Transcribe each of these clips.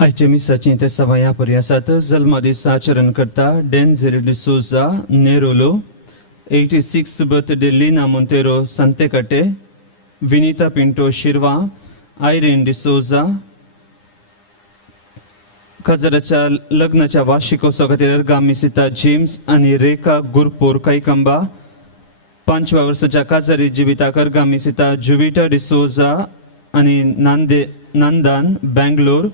आयचे मिसाची ते सवाया पर्यासात जल्मा दिसा आचरण करता डेन्झेर डिसोजा नेरोलो 86 बर्थडे लीना मोंतेरो संतेकटे विनीता पिंटो शिरवा आयरीन डिसोजा काजराच्या लग्नाच्या वार्षिकोत्सवा खातीर गामिसिता जेम्स आणि रेखा गुरपूर कैकंबा 5व्या वर्साच्या काजारी जिविताकर गामिसिता जुविटा डिसोजा आणि नंदान बेंगलोर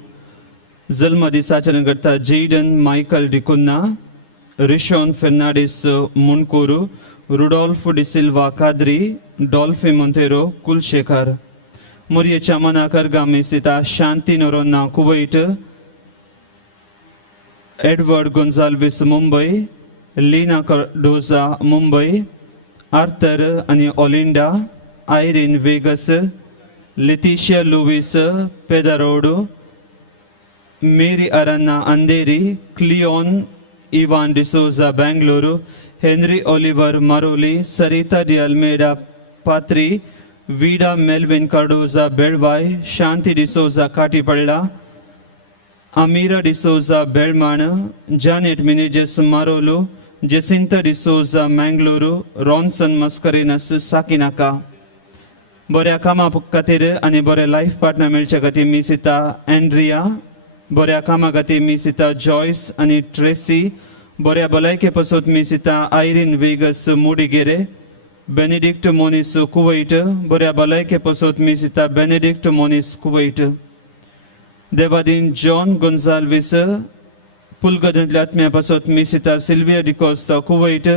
जल्मा दिसा आचरण करता Jaden Michael D'Cunha Rishon Fernandes Munkuru Rudolf D'Silva Kadri Dolphy Monteiro Kulshekar मुरियेच्या मनाकर गामिसिता Shanti Noronha Kuwait Edward Gonsalves Mumbai Lina Cardoza Mumbai Arthur आणि Olinda Irene Vegas Letitia Lewis पेदारोडो Mary Aranha Andheri Cleon Ivan D'Souza Bengaluru Henry Oliver Maroli Sarita D Almeida पात्री वीडा Melvin Cardoza Belvai Shanti D'Souza Katipalla Amira D'Souza Belman Janet Menezes मारोलो Jacinta D'Souza Mangaluru Ronson Mascarenhas Sakinaka बऱ्या कामा खातीर आनी बरे लाईफ पार्टनर मेळचे खातीर मिसिता एंड्रिया बऱ्या कामा खातीर मिसिता जॉयस आणि ट्रेसी बऱ्या भलायके पासत मिसिता Irene Vegas Mudigere Benedict Monis Kuwait बऱ्या भलायके पासत मिसिता बेनेडिक्ट मोनिस कुवैट देवादीन जॉन गोन्झाल्विस पुलगडंतल्या आत्म्या पासत मिसिता सिल्विया डिकोस्ता कुवैट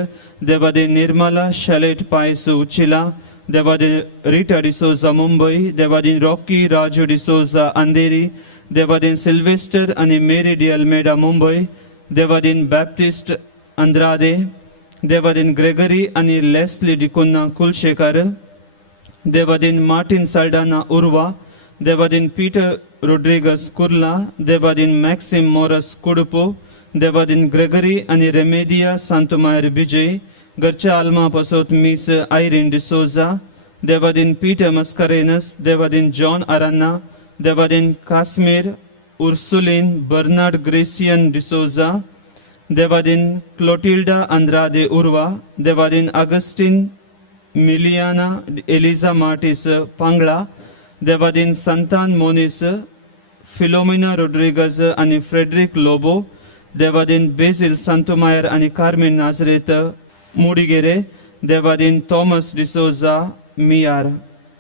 देवादीन निर्मला शैलेट पायस उचिला देवादीन रिटा डिसोजा मुंबई देवादीन रॉकी राजू डिसोजा अंधेरी देवादीन सिल्वेस्टर आणि मेरी डी अल्मेडा मुंबई देवादीन बॅप्टिस्ट अंद्रादे देवादीन ग्रेगरी आणि लेस्ली डिकुन्ना कुलशेखर देवादीन मार्टिन साल्डाना उर्वा देवादीन पीटर रोड्रिगस कुर्ला देवादीन मॅक्सिम मोरस कुडुपो देवादीन ग्रेगरी आणि रेमेडिया सांतोमायर बिजय घरच्या आल्मा पासत मिस आयरीन डिसोजा देवादीन पीटर मस्करेनस देवादीन जॉन अरान्ना देवादीन Casmir Ursulin Bernard Gracian D'Souza देवादीन क्लोटिल्डा अंद्रादे उर्वा देवादीन Augustine Miliana Eliza Martis Pangala देवादीन संतान मोनिस फिलोमिना रोड्रिगज आणि फ्रेडरिक लोबो देवादीन बेझिल सांतोमायर आणि कार्मेन नाझरेत मुडिगेरे देवादीन थॉमस डिसोजा मियार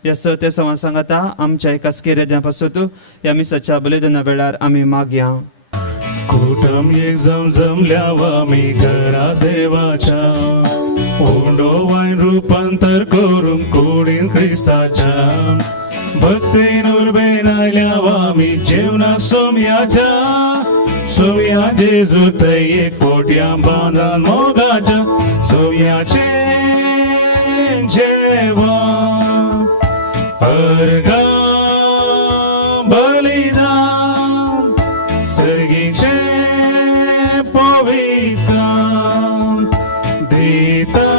या सत्य संवाद आमच्या एकाच केरेद्यापासून या मिसाच्या बलिदाना वेळार आम्ही मागया कुटुंब एक जमल्यावा मी घरा देवाच्या ओंडो वाईन रूपांतर करून कुडीन ख्रिस्ताच्या भक्तीन उर्बेन आयल्यावा मी जेवणाक सोम्या जेजू तये कोट्या बांधान मोगाच्या सोम्याचे जेवण अर्गा बलिदान सर्गीचे पवित्र देता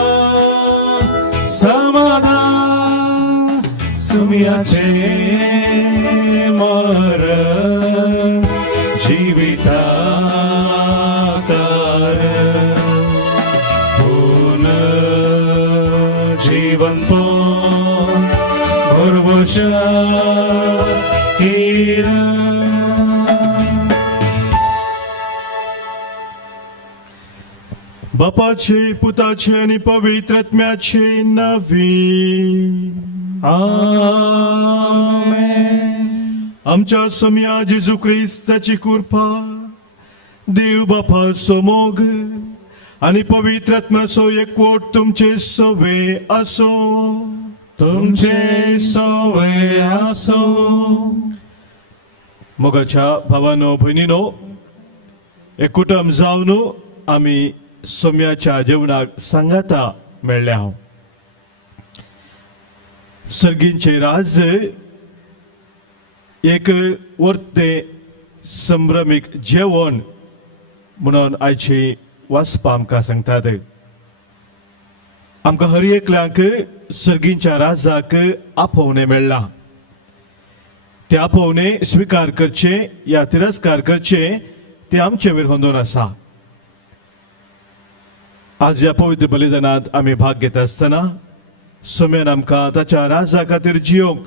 समाधान सुम्याचे मरण जीविताकार जीवन बापाचे पुताचे आणि पवित्र आत्म्याचे नावी आमेन. आमच्या सोम्या जेजू ख्रिस्ताची कृपा देव बापाचो मोग आणि पवित्र आत्म्याचो एकवट तुमचे सवे असो तुमचे सवे असो. मोगाच्या भावानो भयणीनो एक कुटुंब जावन आम्ही सोम्याच्या जेवणाक सांगाता मेळ्ळे हांव. सर्गींचे राज एक वर्ते संभ्रमीक जेवण म्हणून आयची वाचपा आमकां सांगतात. आमकां हर एकल्याक सर्गींच्या राजाक आपोवणे मेळ्ळा. त्या पोवणे स्वीकार करचे या तिरस्कार करचे ते आमचे विरहोंदोन आसा. आज या पवित्र बलिदानात आम्ही भाग घेत असताना सोम्यान आमकां ताच्या राजा खातीर जियोंक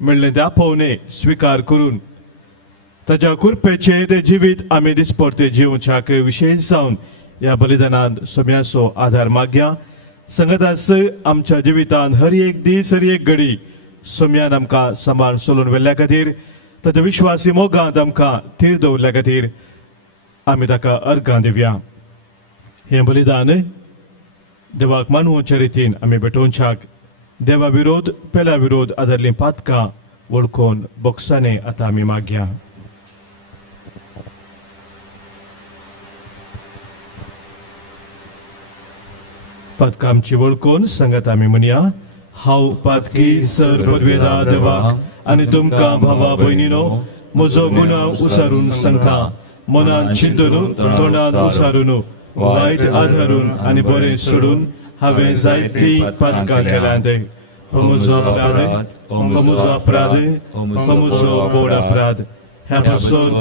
मेळ्ळें त्या पोवणे स्वीकार करून ताच्या कुरपेचे ते जिवीत आमी दिसपरते जिवोवच्याक विशेष जावन या बलिदानात सोम्याचो आधार मागया. संगतास आमच्या जिवितांत हर एक दीस हर एक घडी सोम्यान आमकां सांबाळ चलोवन व्हेल्ल्या खातीर ताच्या विश्वासी मोगांत आमकां थीर दवरल्या खातीर आमी ताका अर्गां दिवया. हे बलिदान देवाक मानवच्या रितीन आमी भेटोवच्याक देवा विरोध पेला विरोध आदारलीं पातकां वळखून बोक्साने आतां आमी मागया. पातकां आमची वळखून सांगात आमी म्हणया. हांव पातकी सर पदवेदार देवाक आनी तुमकां भावा भयणीनो म्हजो गुन्यांव उसारून सांगता. मनान चिंतून तोंडान उसारून वायट आधारून आनी बरें सोडून हांवें जायती पातकां केल्यांत. हो म्हजो अपराध, हो म्हजो अपराध, हो म्हजो बोड अपराध. ह्या पासून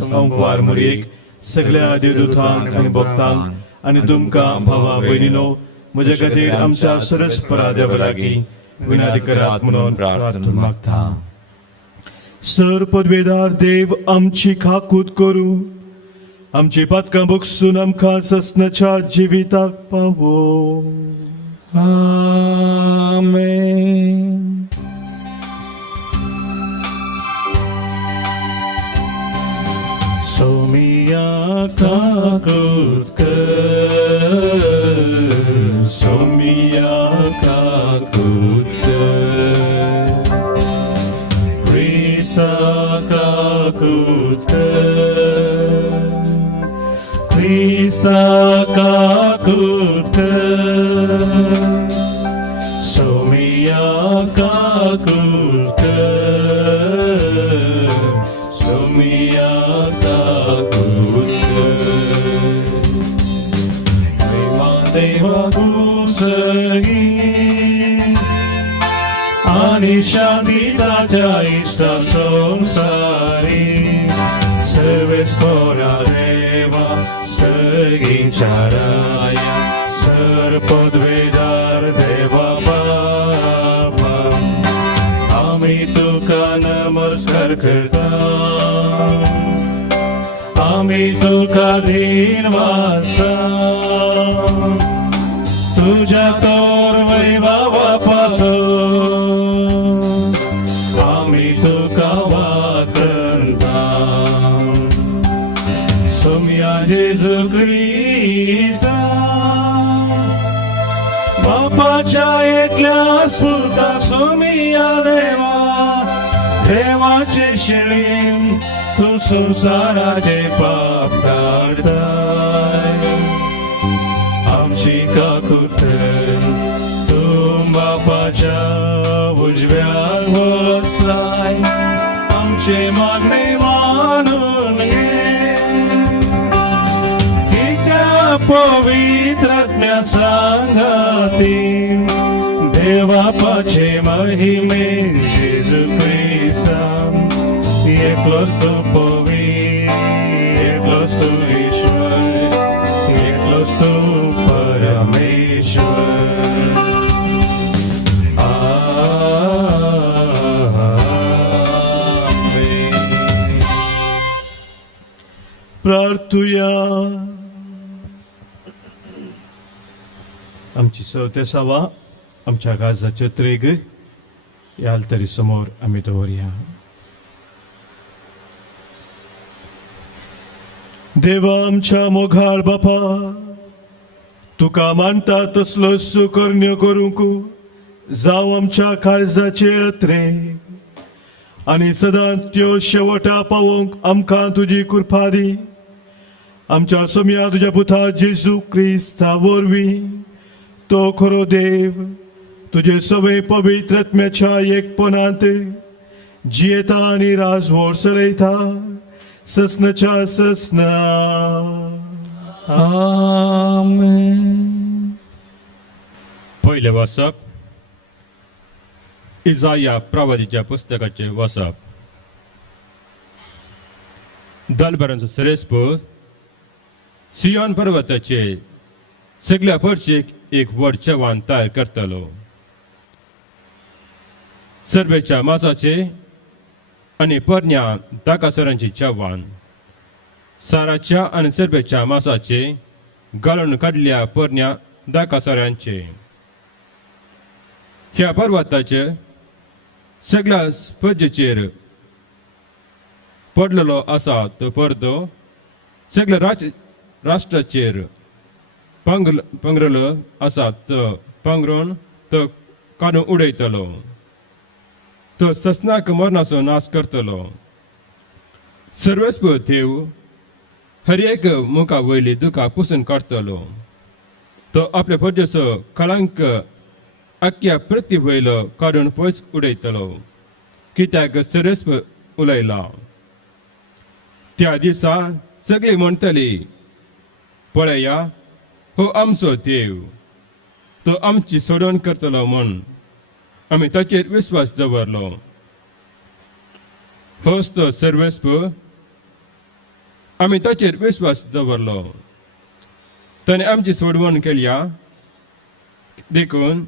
संवार मुरीक सगळ्या देवदूतांक आनी भक्तांक आनी तुमकां भावा भयणीनो म्हजे खातीर आमच्या सरस्परा देवा लागीं विनंती करात म्हणून प्रार्थना मागता. सर पदवेदार देव आमची खाकूत करूं आमची पातकां बोगसून आमकां ससनाच्या जिविताक पावो. आमेन. सोमिया काकूत कर, सोमिया काकूत कर, क्रिसा काकूत कर, क्रिसा काकूत कर, सोमिया काकूत कर, सोमिया काकूत कर. देवा कुसगी आणि शांतीच्या इष्टा संसारी सर्वेस कोरा देवा सर्गीच्या राया सर पदवेदार देवा बाबा आम्ही तुका नमस्कार करता. आम्ही तुका दिन वाचता. तुझ्या तोर वैभवापासून आम्ही तुका वाकणता. सोम्या जेजू ख्रिस्ता बापाच्या एकल्या स्फुरता सोमिया देवा देवाचे शिळीम तू संसाराचे पाप काढताय. आमची काकूत तू बापाच्या उजव्याक बसलाय. आमचे मागणे मानून घे की त्या पवित्र आत्म्या सांगाती देवापाचे महिमे जेजू ख्रिस्ता एकलोच तू पवित्र एकलोच तू ईश्वर एकलोच तू परमेश्वर. आमेन. प्रार्थुया. आमची सवतेसावा आमच्या काळजाच्या त्रेग या अल्तरी समोर आम्ही दवरया. देवा आमच्या मोघाळ बापा तुका मानता तसलो सुकर्ण्य करूंक जावं आमच्या काळजाचे अत्रे आनी सदांच त्यो शेवटा पावोवंक आमकां तुजी कृपा दी. आमच्या सोम्या तुज्या पुता जेजू क्रिस्ता वरवीं तो खरो देव तुजे सगळे पवित्र आत्म्याच्या एकपणांत जियेता आनी राजवट चलयता ससनाच्या ससना. आमेन. पहिले वाचप इजाया प्रवादीच्या पुस्तकाचे वाचप. दलबरांचो सरेस्पूत सियोन पर्वताचे सगळ्या पर्चेक एक व्हड चेवान तयार करतलो. सर्वेच्या मासाचे आनी परन्या दाकासरांची चेवान साराच्या आनी सर्वेच्या मासाचे घालून काडल्या परन्या दाकासऱ्यांचे. ह्या पर्वताचे सगळ्या पर्जेचेर पडलेलो आसा तो पर्दो सगळ्या राष्ट्राचेर पंगरलो आसा तो पंगरून तो काडून उडयतलो. तो ससनाक मरणाचो नाश करतलो. सर्वेस्पूत देव हर एक मुखा वयली दुखां पुसून काडतलो. तो आपल्या पर्जेचो कळंक आख्या पृथ्वी वयलो काडून पयस उडयतलो, कित्याक सर्वेस्पूत उलयला. त्या दिसा सगळीं म्हणटली, पळया, हो आमचो देव, तो आमची सोडवण करतलो म्हूण आमी ताचेर विस्वास दवरलो. होच तो सर्वेस्पूत, आमी ताचेर विस्वास दवरलो. ताणें आमची सोडवण केल्या देखून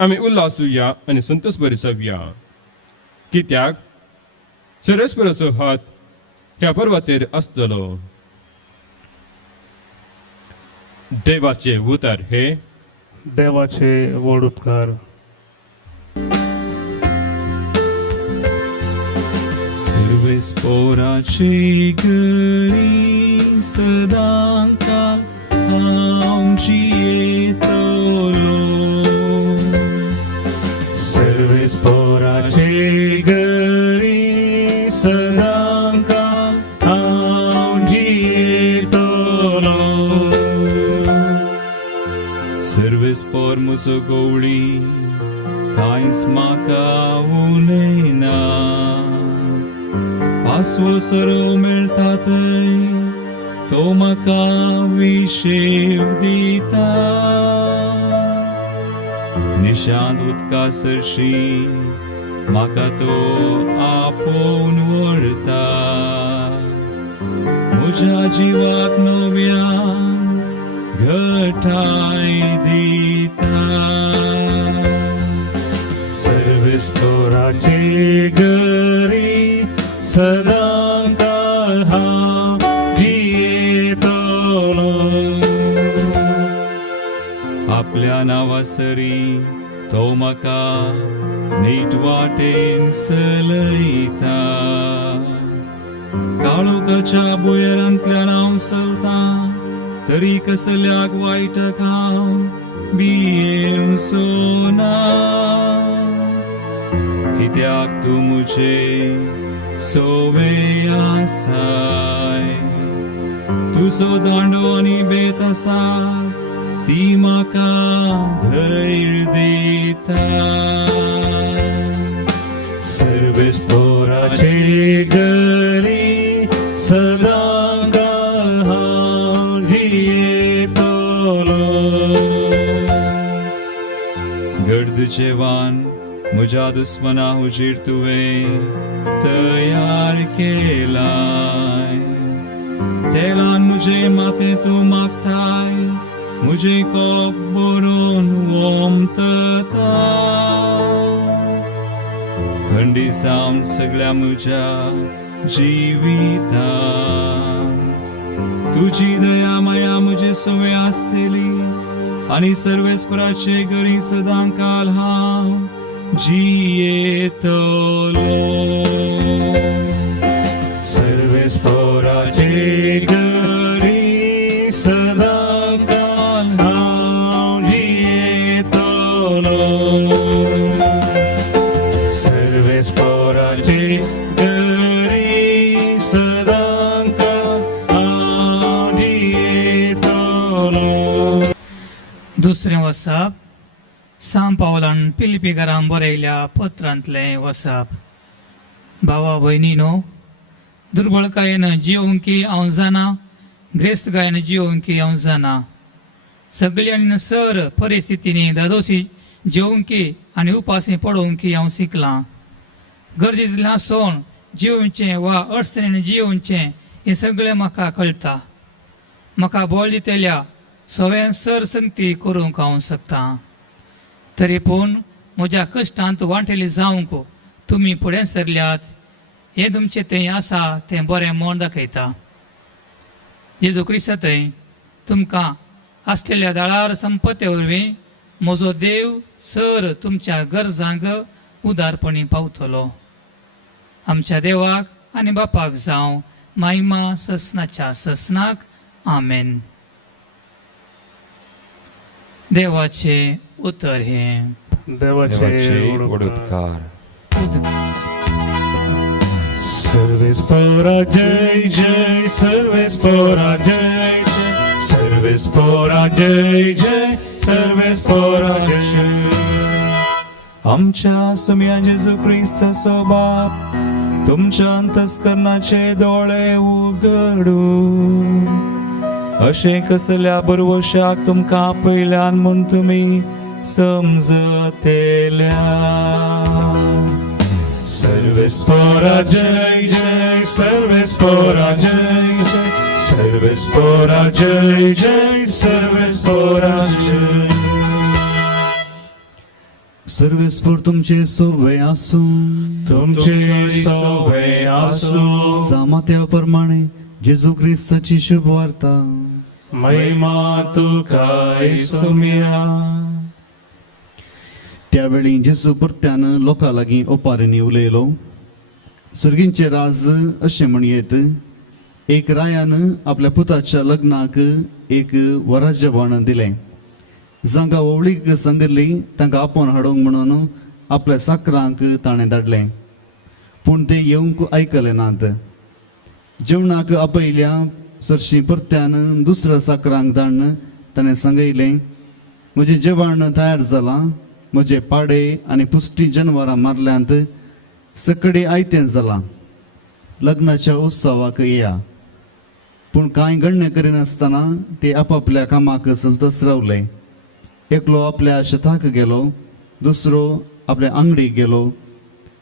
आमी उल्हासुया आनी संतोश भरिसुया, कित्याक सर्वेस्पुराचो हात ह्या पर्वताचेर आसतलो. देवाचे उतर हे देवाचे व्हड उपकार. सर्वेस्पोराचे घरी सदांकाल हांव जियेतलो. सर्वेस्पोराचे घरी सदांकाल हांव जियेतलो. सर्वेस्पोर म्हजो गवळी कांयच म्हाका उलयना. पासवो सरो मेळटा थंय तो म्हाका विशेव दिता. निशांत उदका सरशी म्हाका तो आपोवन व्हरता. म्हज्या जिवाक नव्यान घटाय दिता. सर्वेस्पोराचे घरी सदांकाल हांव जियेतलो. आपल्या नांवासरी तो म्हाका नीट वाटेन चलयता. काळोखाच्या बुयरांतल्यान हांव चलतां तरी कसल्याक वायटाक हांव भियेवचो ना. कित्याक तूं म्हजे सोवे आसाय. तुजो दांडो आनी बेत आसात ती म्हाका धैर्य दिता. सर्वेस्पोराचे घरी सदांकाल हांव जियेतलो. गर्द जेवान म्हज्या दुस्मना हुजीर तुवें तयार केलाय. तेलान म्हजे माथे तूं मागताय, म्हजे कोप बरोवन वोमतता. खंडी जावन सगळ्या म्हज्या जिवितांत तुजी दया माया म्हजे सवय आसतली. आनी सर्वेस्पराचे घरी सदांकाल हांव जियेतलो. सर्वेस्पोराचे घरी सदांकाल हांव जियेतलो. सर्वेस्पोराचे घरी सदांकाल हांव जियेतलो. दुसरें वसाप सांब पावलान पिलिपिकारांक बरयल्या पत्रांतलें वसाप. भावा भयणीनो, दुर्बळकायेन जियोवंकी हांव जाणा, ग्रेस्तकायेन जियोवंकी हांव जाणा. सगळ्यांनी सर परिस्थितींनी दादोशी जेवंकी आनी उपासी पडोवंकी हांव शिकलां. गरजेंतल्यान सोन जिवचें वा अडचणीन जियोवचें हें सगळें म्हाका कळटा. म्हाका बोल दितेल्या सगळ्यां सर संगती करूंक हांव शकता. तरी पूण म्हज्या कश्टांत वांटेली जावंक तुमी फुडें सरल्यात हें तुमचें तें आसा तें बरें मोड दाखयता. जेजू क्रिस्तय तुमकां आसलेल्या दाळार संपत्ते वरवीं म्हजो देव सर तुमच्या गरजांक उदारपणी पावतलो. आमच्या देवाक आनी बापाक जावं महिमा ससनाच्या ससनाक. आमेन. देवाचे उतर हे देवाचे उडुपकार. सर्वेस्परा जय जय सर्वेस्परा जय जय सर्वेस्परा जय जय सर्वेस्परा जय. आमच्या सुम्या जेजू ख्रिस्ताचो बाप तुमच्या अंतस्करणाचे दोळे उगडू. अशें कसल्या बरवशाक तुमकां आपयल्यान म्हूण तुमी समजतेल्या. सर्वेस्परा जय जय सर्वेस्परा जय जय सर्वेस्परा जय जय सर्वेस्परा जय. सर्वेस्पर तुमचे सोवे आसूं. तुमचे सोवे आसूं. सामात्या प्रमाणे जेजू ख्रिस्ताची शुभ वार्ता. महिमा तुका सुम्या. त्यावेळी जेजू परत्यान लोकां लागीं ओपारींनी उलयलो. सर्गींचे राज अशें म्हणयेत, एक रायान आपल्या पुताच्या लग्नाक एक वराज्यवाण दिलें. जांकां ओवळीक सांगिल्ली तांकां आपोवन हाडूंक म्हणून आपल्या साकरांक ताणें धाडलें. पूण ते येवंक आयकले नात. जेवणाक आपयल्या सरशी परत्यान दुसऱ्या साकरांक धाडन ताणें सांगयलें, म्हजें जेवण तयार जालां. म्हजे पाडे आनी पुष्टी जनवरां मारल्यांत. सकडी आयतें जालां. लग्नाच्या उत्सवाक येया. पूण कांय गण्य करिनासतना ते आपापल्या कामाक चलतच रावले. एकलो आपल्या शेताक गेलो, दुसरो आपल्या आंगडीक गेलो.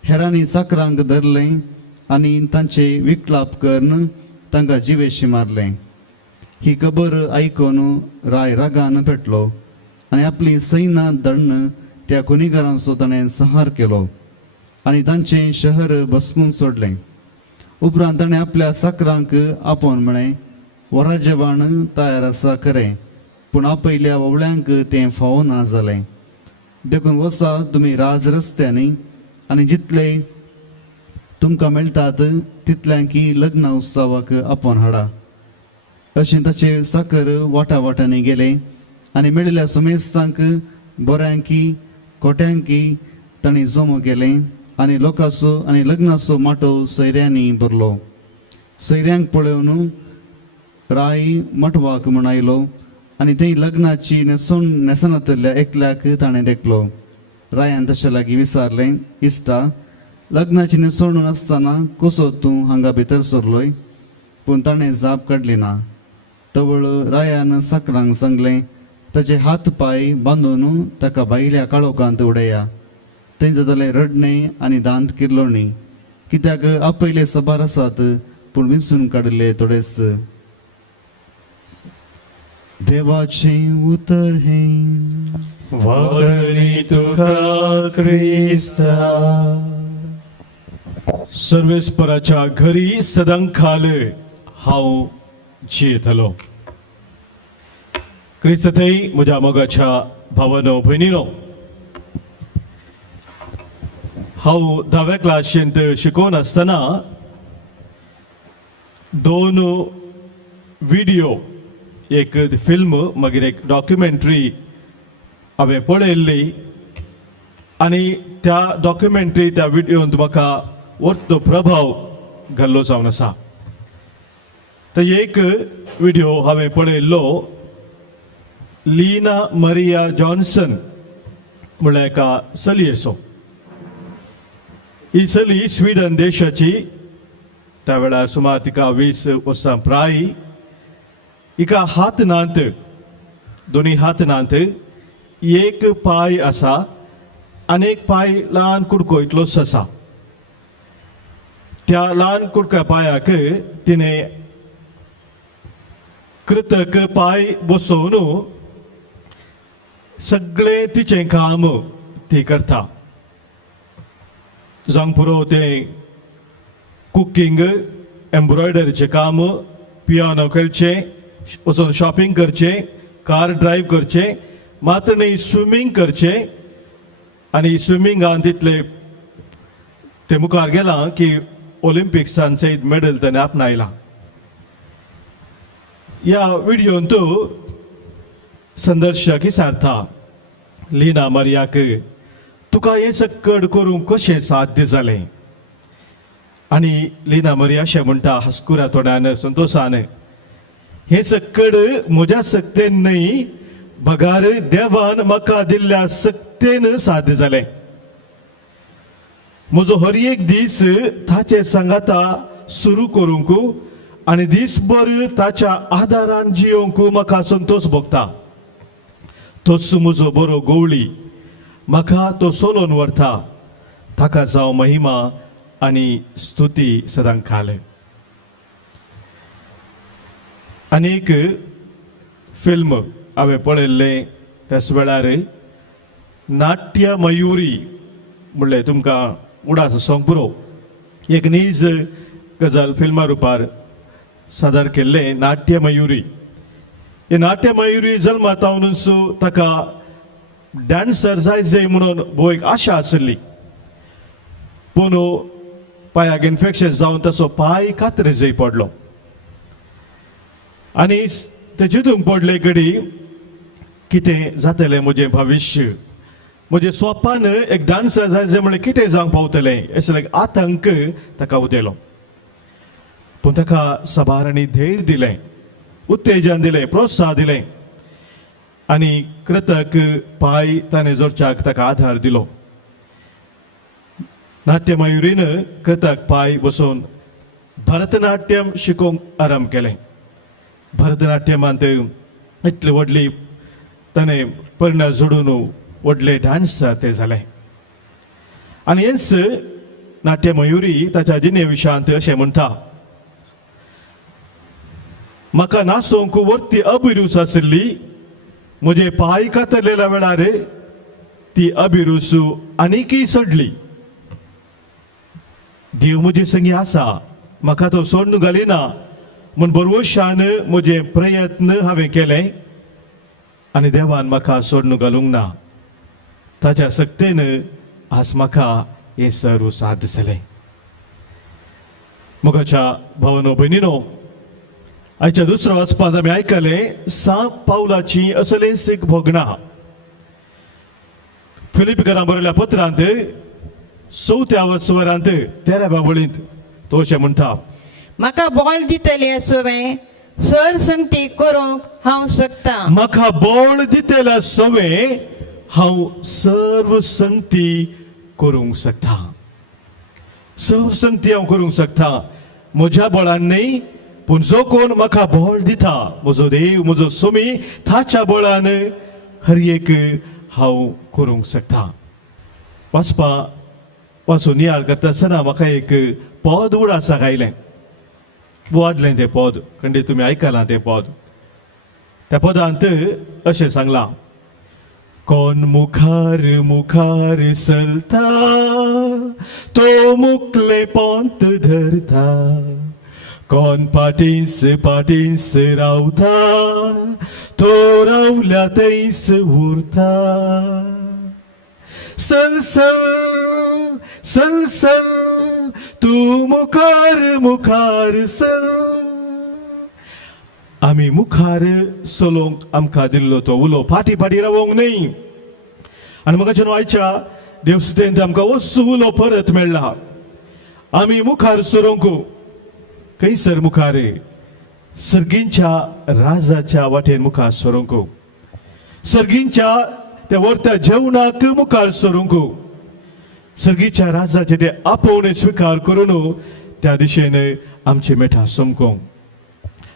हेरांनी साकरांक धरलें आनी तांचे विकलाप करून तांकां जिवेशी मारलें. ही खबर आयकून राय रागान पेटलो आनी आपली सैन्यां धाडून त्या कुणीगारांचो ताणें संहार केलो आनी तांचें शहर भस्मून सोडलें. उपरांत ताणें आपल्या साकरांक आपोवन म्हळें, वराज्यवाण तयार आसा खरें, पूण आपयल्या ओवळ्यांक तें फावो ना जालें. देखून वसा तुमी राज रस्त्यांनी आनी जितले तुमकां मेळटात तितल्यांकी लग्न उत्सवाक आपोवन हाडा. अशें ताचे साकर वाटा वाटांनी गेले आनी मेळिल्ल्या सुमेस्तांक बऱ्यांकी कोट्यांकी तांणी जमो केलें आनी लोकांचो आनी लग्नाचो माटो सयऱ्यांनी भरलो. सयऱ्यांक पळोवन राय मटवाक म्हूण आयलो आनी थंय लग्नाची नेसनातल्या एकल्याक ताणें देखलो. रायान तशे लागीं विचारलें, इश्टा, लग्नाची न्हेसवण नासतना कसो तूं हांगा भितर सरलोय? पूण ताणें जाप काडली ना. तवळ रायान साकरांक सांगलें, ताचे हात पाय बांदून ताका भायल्या काळोखांत उडया. थंय जातालें रडणें आनी दांत किर्लोणी, कित्याक आपयले सबार आसात पूण विंचून काडिल्ले थोडेच. देवाचें उतर हें. वागणी तुका क्रिस्ता. सर्वेस्पराच्या घरी सदांखाल हांव जियेतलो. क्रिस्त थंय म्हज्या मोगाच्या भावानो भयणीनो, हांव 10व्या क्लासींत शिकोवन आसतना 2 व्हिडिओ, एक फिल्म मागीर एक डॉक्युमेंटरी हांवें पळयल्ली आनी त्या डॉक्युमेंटरी त्या व्हिडिओंत म्हाका वर्तो प्रभाव घाल्लो जावन आसा. तर एक व्हिडिओ हांवें पळयल्लो, लीना मरिया जॉन्सन म्हळ्यार एका चली आसो. ही चली स्वीडन देशाची. त्या वेळार सुमार तिका 20 वर्सां प्राय. हिका हात नात, दोनी हात नात. एक पाय आसा आनी एक पाय ल्हान कुडको इतलोच आसा. त्या ल्हान कुडक्या पायाक तिणें कृतक पाय बसोवन सगळे तिचे काम ती करता. जावंक पुरो तें कुकिंग, एम्ब्रॉयडरीचे काम, पियानो खेळचे, वचून शॉपिंग करचे, कार ड्रायव्ह करचे, मात्र न्ही स्विमींग करचे. आनी स्विमींगान तितले ते मुखार गेला की ऑलिंपिक्सांचे मेडल ताणें आपणायला. ह्या व्हिडिओन संदर्शक विचारता लीना मरियाक, तुका हें सकड करूंक कशें साध्य जालें? आनी लीना मरिया अशें म्हणटा हस्कुरा तोंडान संतोशान, हें सकड म्हज्या सक्तेन न्हय, बगार देवान म्हाका दिल्ल्या सक्तेन साध्य जालें. म्हजो हर एक दीस ताचे सांगाता सुरू करूंक आनी दीसभर ताच्या आदारान जियोंक म्हाका संतोष भोगता. तोच म्हजो बरो गवळी, म्हाका तो सोलोन व्हरता. ताका जावं महिमा आनी स्तुती सदां खाल. आनी एक फिल्म हांवें पळयल्लें त्याच वेळार नाट्य मयुरी म्हणलें तुमकां उडास सोंग पुरो. एक नीज गजाल फिल्मा रुपार सादर केल्लें नाट्य मयुरी. हे नाट्य मयुरी जल्मात येवनच ताका डान्सर जाय म्हणून भोव एक आशा आसली. पूण पांयाक इन्फेक्शन जावन ताचो पाय कातरी जय पडलो. आनी ते चिंतूंक पडले घडी कितें जातलें म्हजें भविश्य, म्हजे स्वपान एक डान्सर जाय म्हणल्यार कितें जावंक पावतलें असो एक आतंक ताका उदेलो. पूण ताका सबारांनी धैर्य दिलें, उत्तेजन दिलें, प्रोत्साहन दिलें आनी कृतक पाय ताणें जोडच्याक ताका आधार दिलो. नाट्य मयुरीन कृतक पाय बसून भरतनाट्यम शिकोवंक आरंभ केलें. भरतनाट्यमांत इतली व्हडली ताणें परिणाम जोडून व्हडले डान्सर ते जाले. आनी हेंच नाट्य मयुरी ताच्या जिणे विशयांत अशें म्हणटा, म्हाका नाचोवंक वर्ती अभिरूच आशिल्ली, म्हजे पाय कातरलेल्या वेळार ती अभिरूच आनीकय चडली. देव म्हजे संगी आसा, म्हाका तो सोडून घालिना म्हूण बरवशान म्हजे प्रयत्न हांवें केले आनी देवान म्हाका सोडून घालूंक ना. ताच्या सक्तेन आज म्हाका हें सर्व साध्य जालें. मोगाच्या भावानो भयणीनो, आयच्या दुसऱ्या वचपांत आमी आयकलें सांत पावलाची असलेंसीक भोगणां. फिलिपिकांक बरयल्ल्या पत्रांत 4थ्या वचवरांत 13व्या वळींत तो अशें म्हणटा, म्हाका बळ दितले सोवे सर संगती करूंक हांव शकता. म्हाका बळ दितल्या सोवे हांव सर्व संगती करूंक शकता. सर्व संगती हांव करूंक शकता. म्हज्या बळान न्हय, पूण जो कोण म्हाका बळ दिता, म्हजो देव, म्हजो स्वामी, ताच्या बळान हर एक हांव करूंक शकता. वाचून नियाळ करता आसतना म्हाका एक पद उडासाक आयलें. वाजलें तें पद, खंडीत तुमी आयकलां तें पद. त्या पदांत अशें सांगलां, कोण मुखार मुखार चलता तो मुखले पंत धरता, कोण पाटीस पाटीस रावता तो रावल्या थंयच उरता. सल सल सल सल तू मुखार मुखार सल. आमी मुखार चलोवंक आमकां दिल्लो तो उलो फाटी फाटी रावोंक न्हय. आनी म्हाका आयच्या देवसुतेंत आमकां असो उलो परत मेळ्ळा. आमी मुखार सरोंक खंयसर मुखार सर्गींच्या राजाच्या वाटेन मुखार सरोंक, सर्गींच्या त्या व्हरत्या जेवणाक मुखार सरोंक, सर्गीच्या राजाचे ते आपोवणे स्विकार करून त्या दिशेन आमचे मेठा सोमकोंक.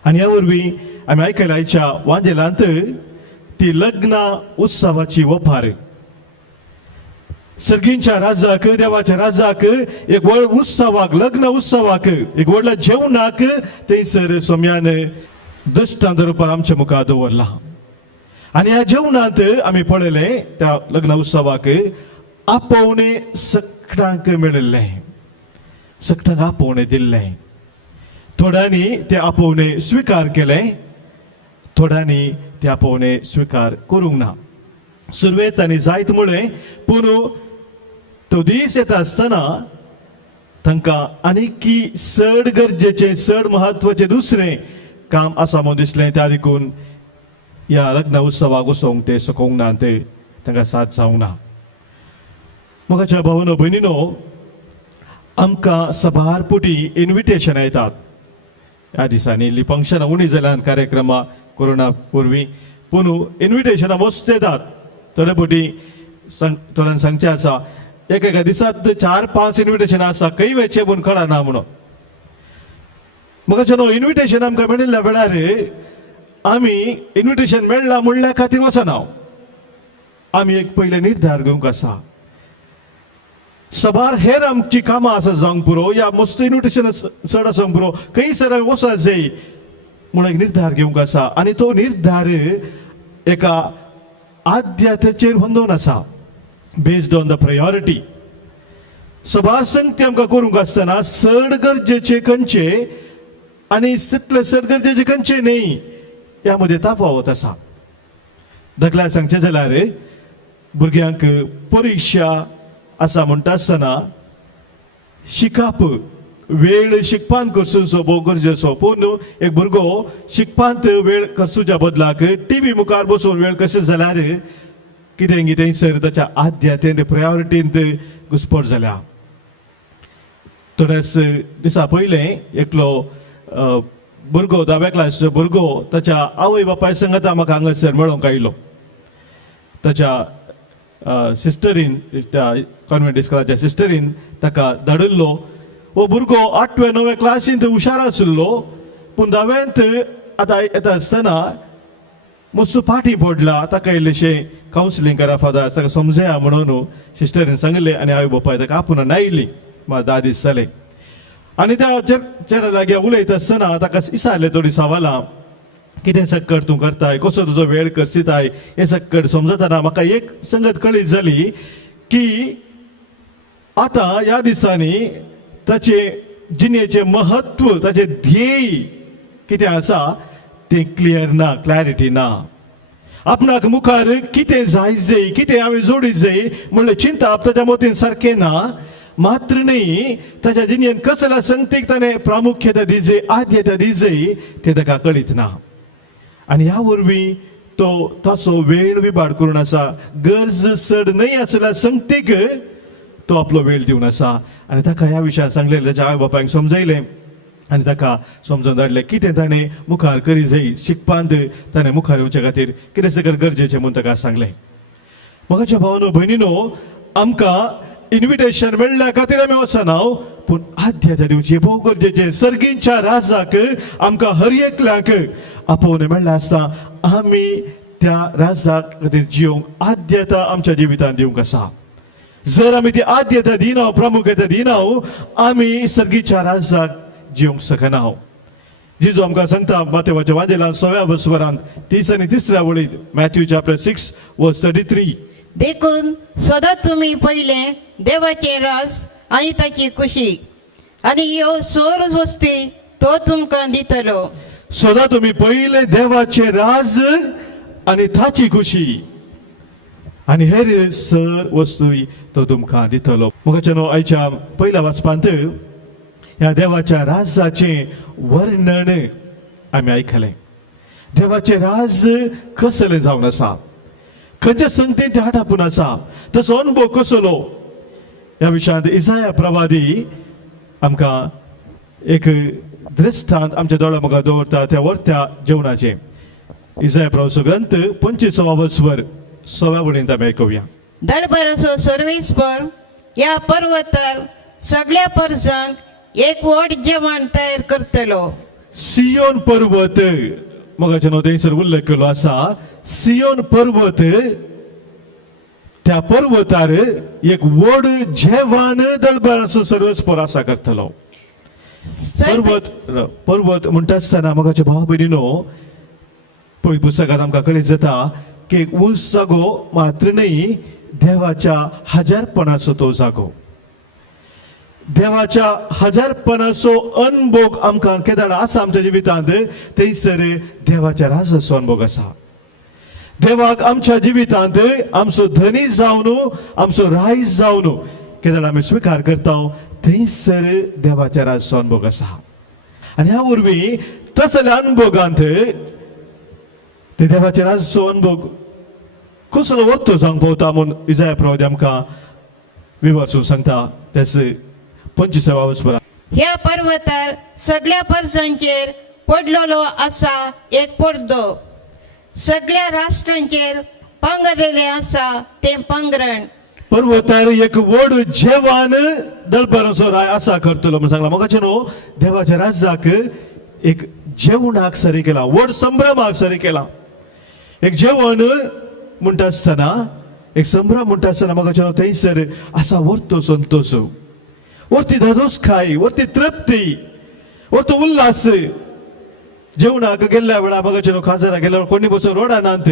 आनी ह्या वरवीं आमी आयकल्या आयच्या वांजेलांत ती लग्ना उत्सवाची वपार. सर्गींच्या राजाक, देवाच्या राजाक एक व्हड उत्सवाक, लग्न उत्सवाक, एक व्हडल्या जेवणाक थंयसर सोम्यान दृष्टांत रुपार आमच्या मुखार दवरला. आणि ह्या जेवणात आम्ही पळयले त्या लग्न उत्सवाक आपोवणे सगळ्यांक मेळिल्ले, सगळ्यांक आपोवणे दिल्ले. थोड्यांनी ते आपोवणे स्वीकार केले, थोड्यांनी ते आपोवणे स्वीकार करूंक ना. सुरवेत आनी जायत मुळे पूण तो दीस येता आसतना तांकां आनीकी चड गरजेचें चड म्हत्वाचें दुसरें काम आसा म्हूण दिसलें. त्या देखून ह्या लग्न उत्सवाक वचोंक ते सोकोंक ना, ते तांकां साथ जावंक ना. मोगाच्या भावानो भयणीनो, आमकां सबारपुटी इन्विटेशनां येतात. ह्या दिसांनी इल्लीं फंक्शनां उणी जाल्यात कार्यक्रमां कोरोना पुर्वी, पूण इन्विटेशनां मस्त येतात. थोडे फावटी थोड्यांक सांगचें आसा एका दिसांत 4-5 इन्विटेशनां आसा, खंय वेचें पूण कळना म्हणून. मोगाच्या न्हू, इन्विटेशन आमकां मेळिल्ल्या वेळार आमी इन्विटेशन मेळ्ळां म्हणल्या खातीर वचना. आमी एक पयले निर्धार घेवंक आसा. सबार हेर आमची कामां आसा जावंक पुरो, या मस्त इन्विटेशन चड आसूंक पुरो, खंय सर वचत जाय म्हणून एक निर्धार घेवंक आसा. आनी तो निर्धार एका आद्यातेचेर बांदून आसा, बेस्ड ऑन द प्रायोरिटी. सबार संगती आमकां करूंक आसतना चड गरजेचे खंयचे आनी तितले चड गरजेचे खंयचे न्ही ह्या मदें ताफावत आसा. दाखल्यार सांगचें जाल्यार भुरग्यांक परिक्षा आसा म्हणटा आसतना शिकप वेळ शिकपान करचो भोव गरजेचो. पूण एक भुरगो शिकपांत वेळ करचुच्या बदलाक टीव्ही मुखार बसून वेळ कशें जाल्यार कितें कितें सर ताच्या आद्यातेंत प्रायोरिटींत घुस्पट जाल्या. थोड्याच दिसा पयलें एकलो भुरगो 10व्या क्लासीचो भुरगो ताच्या आवय बापाय संगत म्हाका हांगासर मेळोंक आयलो. ताच्या सिस्टरीन, त्या कॉन्व्हेंट इस्कॉलाच्या सिस्टरीन ताका धाडिल्लो. हो भुरगो 8व्या-9व्या क्लासींत हुशार आशिल्लो, पूण 10व्यांत आतां येता आसतना मस्त फाटीं पडला. ताका इल्लेशें कावन्सिलींग करा फादर, ताका समजया म्हणून सिस्टरीन सांगलें. आनी आवय बापाय ताका आपुणून आयली. 10 दीस जाले. आनी त्या चेड्या लागीं उलयता आसतना ताका विचारलें थोडीं सवालां. कितें सक्कड तूं करताय, कसो तुजो वेळ करसिताय, हें सक्कड समजतना म्हाका एक संगत कळीत जाली की आतां ह्या दिसांनी ताचे जिणेचें महत्व, ताचें ध्येय कितें आसा तें क्लियर ना, क्लॅरिटी ना. आपणाक मुखार कितें जाय जाय, कितें हांवें जोडीत जाय म्हणलें चिंतप ताच्या मतीन सारकें ना. मात्र न्ही, ताच्या जिणेन कसल्या संगतीक ताणें प्रामुख्यता दिजय, आद्यता दिजय तें ताका कळीत ना. आनी ह्या वरवीं तो तसो वेळ विभाग करून आसा. गरज चड न्हय आसल्या संगतीक तो आपलो वेळ दिवन आसा. आनी ताका ह्या विशयान सांगलें, ताच्या आवय बापायक समजयलें आनी ताका समजून धाडलें कितें ताणें मुखार करी जाय. शिकपांत ताणें मुखार येवचे खातीर कितें सगळें गरजेचें म्हूण ताका सांगलें. म्हाका भयणो भयणीनो, आमकां इन्विटेशन मेळ्ळ्या खातीर आमी वचना, पूण आद्यता दिवची भोव गरजेचें. सर्गीच्या राजाक आमकां हर एकल्याक आपोवणें मेळ्ळें आसता. आमी त्या राजाक खातीर जियोंक आद्यता आमच्या जिवितांत दिवंक आसा. जर आमी ती आद्यता दिना, प्रामुख्यता दिना, आमी सर्गीच्या राजाक जियोंक शकना. जिजू आमकां सांगता मातेवाच्या वांजेलांत 6व्या वसवरांत 30 आनी 3ऱ्या वळींत, मॅथ्यू चॅप्टर 6 वर्स 33. देखून सदांच तुमी पयले देवाचे रास आनी ताची खुशी, आनी ह्यो सोर वस्ती तो तुमकां दितलो. सदां तुमी पयले देवाचे राज आनी ताची खुशी, आनी हेर सर वस्तूय तो तुमकां दितलो. मोगाचेनो आयच्या पयल्या वाचपांत ह्या देवाच्या राजाचें वर्णन आमी आयकलें. देवाचें राज कसलें जावन आसा, खंयच्या संगतीन तें हाडापून आसा, ताचो अनुभव कसलो, ह्या विशयांत इसाया प्रवादी आमकां एक दृश्टांत आमच्या दोळ्या मुखार दवरता. त्या वर्त्या जेवणाचें इसाया प्रवाचो ग्रंथ 25वा वसवर 6व्या वळींत आमी आयकुया. दरबाराचो सर्वेस्पर ह्या पर्वतार सगळ्या परजांक एक व्हड जेवण तयार करतलो. सियोन पर्वत, मोगाच्या न्हू थंयसर उल्लेख केलो आसा. सियोन पर्वत, त्या पर्वतार एक व्हड जेवण दरबाराचो सर्वेस्पर आसा करतलो. पर्वत म्हणटा आसतना म्हाका भाव भयणीनो पळय पुस्तकांत आमकां कळीत जाता की उंच जागो मात्र न्ही देवाच्या हजारपणाचो तो जागो देवाच्या हजारपणाचो अनुभव आमकां केदार आसा आमच्या जिवितांत थंयसर देवाच्या राजाचो अनुभव आसा देवाक आमच्या जिवितांत आमचो धनी जावन आमचो रायज जावन केदार आमी स्विकार करता थंयसर देवाच्या राजाचो अनुभव आसा आनी ह्या वरवीं तसल्या अनुभवांत ते देवाच्या राजाचो अनुभव कसलो वरतो जावंक पावता म्हूण इजाया प्रवादी आमकां विवरसून सांगता तेच 25 ह्या पर्वतार सगळ्या पर्सांचेर पडलेलो आसा एक पडदो सगळ्या राष्ट्रांचेर पांगरलेले आसा ते पांगरण पर्वतार एक व्हड जेवण दळपाराचो राय आसा करतलो म्हण सांगला म्हाका न्हू देवाच्या राज्याक एक जेवणाक सरी केला व्हड संभ्रमाक सरी केला एक जेवण म्हणटा आसतना एक संभ्रम म्हणटा आसतना म्हाका न्हू थंयसर आसा व्हरतो संतोश व्हरती धादोसकाय व्हरती तृप्ती व्हरतो उल्हास जेवणाक गेल्ल्या वेळार म्हाका न्हू काजारा गेल्या वेळार कोणी बसून रोडानांत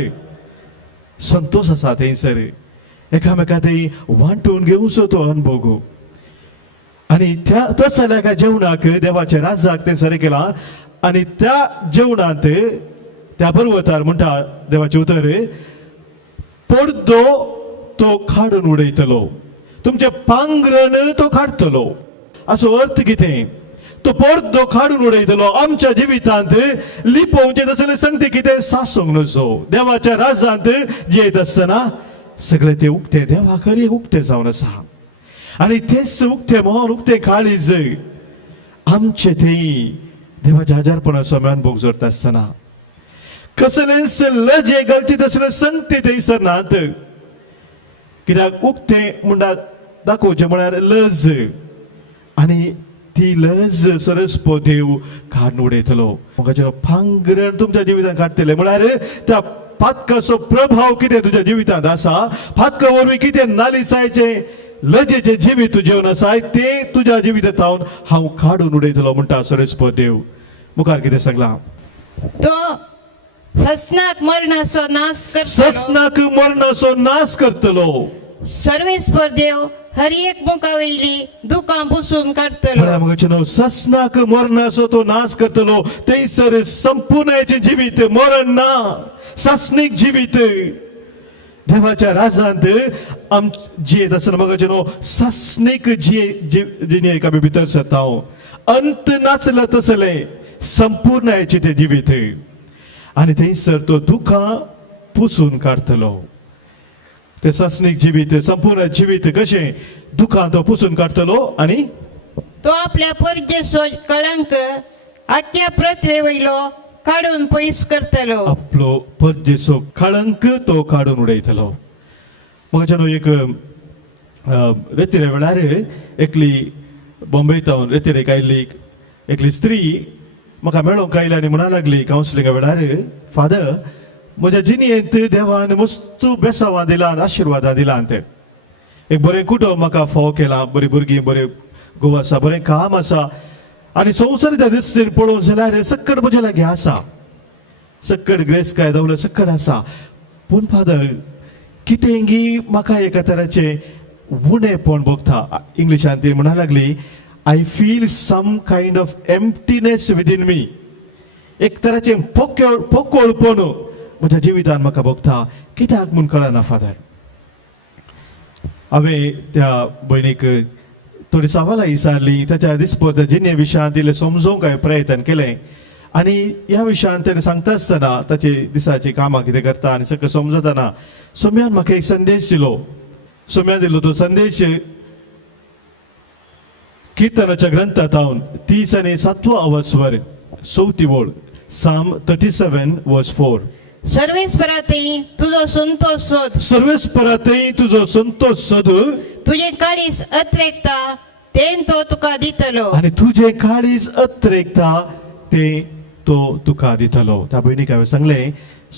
संतोष आसा थंयसर एकामेका थंय वांटून घेवचो तो अनुभव आनी त्या तस जाल्यार एका जेवणाक देवाच्या राज्याक ते सरी केला आनी त्या जेवणांत त्या पर्वतार म्हणटा देवाचे उतर पडदो तो काडून उडयतलो तुमचे पांगरण तो काडतलो असो अर्थ कितें तो पडदो काडून उडयतलो आमच्या जिवितांत लिपोवचे तसले संगती कितें सासूंक नजो देवाच्या राज्यांत जियेत आसतना सगळे ते उक्ते देवा खरी उक्ते जावन आसा आनी तेच उक्ते मोहन उक्ते काळीज आमचे थंय देवाच्या हजारपणाचो अनुभव जोडटा आसतना कसलेंच लजे गलती तसले संगती थंयसर नात कित्याक उक्ते म्हणटा दाखोवचें म्हळ्यार लज आनी ती लज सरस्पो देव काडून उडयतलो म्हाका पांगरण तुमच्या जिवितांत काडटले म्हळ्यार त्या फातकाचो प्रभाव कितें तुज्या जिवितांत आसा फातका वरवीं कितें नालिसायचे लजेचे जिवीत तुजेवन आसा ते तुज्या जिवितांत हांव काडून उडयतलो म्हणटा सरस्पो देव मुखार कितें सांगला तो ससनाक मरणाचो नाश करतलो ससनाक मरणाचो नाश करतलो सर्वेस्पर देव हर एक मुखावयली दुखां पुसून काडतलो म्हाका ससनाक मरणाचो तो नाश करतलो थंयसर संपूर्णाचें जिवीत मरण ना ससनीक जिवीत देवाच्या राज्यांत आम जियेत आसतना म्हाका ससनीक जिणेक आमी भितर सरता अंत नाचला तसले संपूर्णाचें तें जिवीत आनी थंयसर तो दुखां पुसून काडतलो ते ससनीक जिवीत संपूर्ण जिवीत कशें दुखां तो पुसून काडतलो आनी तो आपल्या परजेचो कळंक आख्या पृथ्वे वयलो काडून पयस करतलो आपलो परजेचो कळंक तो काडून उडयतलो म्हाका एक रेतिरे वेळार एकली बॉम्बेतावन रेतिरेक आयिल्ली एकली स्त्री म्हाका मेळोंक आयली आनी म्हणूंक लागली कावन्सिलिंगा वेळार फादर म्हज्या जिणेंत देवान मस्त बेसावां दिलां आशिर्वादां दिलां ते एक बरें कुटुंब म्हाका फोव केलां बरीं भुरगीं बरें घोव आसा बरें काम आसा आनी संवसारीच्या दृश्टीन पळोवंक जाल्यार सक्कड म्हजे लागीं आसा सक्कड ग्रेस्काय दवलो सक्कड आसा पूण फादर कितें गी म्हाका एका तराचें उणेपण भोगता इंग्लिशांत ती म्हणूंक लागली I feel some kind of emptiness within मी एक तराचें पोकळपण म्हज्या जिवितांत म्हाका भोगता कित्याक म्हूण कळना फादर हांवें त्या भयणीक थोडी सवालां विचारलीं ताच्या दिसपत जिणे विशयांत इल्लें समजोवंक हांवें प्रयत्न केलें आनी ह्या विशयांत ताणें सांगता आसतना ताची दिसाची कामां कितें करता आनी सगळें समजतना सोम्यान म्हाका एक संदेश दिलो सोम्यान दिलो तो संदेश कीर्तनाच्या ग्रंथांत 30 आनी 7 अवस्वर 4 ओळ Psalm 37:4 सर्वेस्परातय तुजो संतोष सोद सर्वेस्परातय तुजो संतोष सोद तुझे काळीस अत्रेकता तें तो तुका दितलो आनी तुजे काळीज अत्रेकता ते तो तुका दितलो त्या भयणीक हांवें सांगलें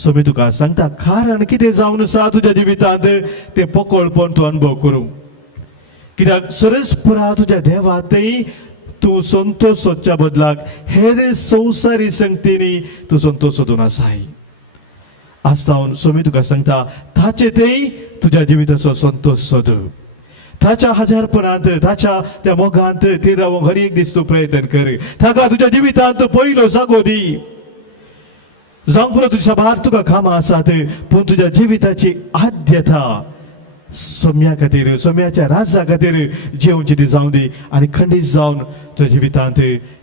सोमी तुका सांगता कारण कितें जावन आसा तुज्या जिवितांत तें पोकळपण तूं अनुभव करूं कित्याक सरस्परा तुज्या देवातय तूं संतोष सोदच्या बदलाक हेर संवसारी संगतींनी तूं संतोष सोदून आसाय. आज जावन सोमी तुका सांगता ताचे तेय तुज्या जिविताचो संतोष सोद. ताच्या हजारपणांत ताच्या त्या मोगांत ती रावंक हर एक दीस तूं प्रयत्न कर. ताका तुज्या जिवितांत पयलो जागो दी. जावंक पुरो तुज्या भार तुका कामां आसात पूण तुज्या जिविताची आद्यता सोम्या खातीर सोम्याच्या राज्या खातीर जेवची ती जावं दी आनी खंडीत जावन तुज्या जिवितांत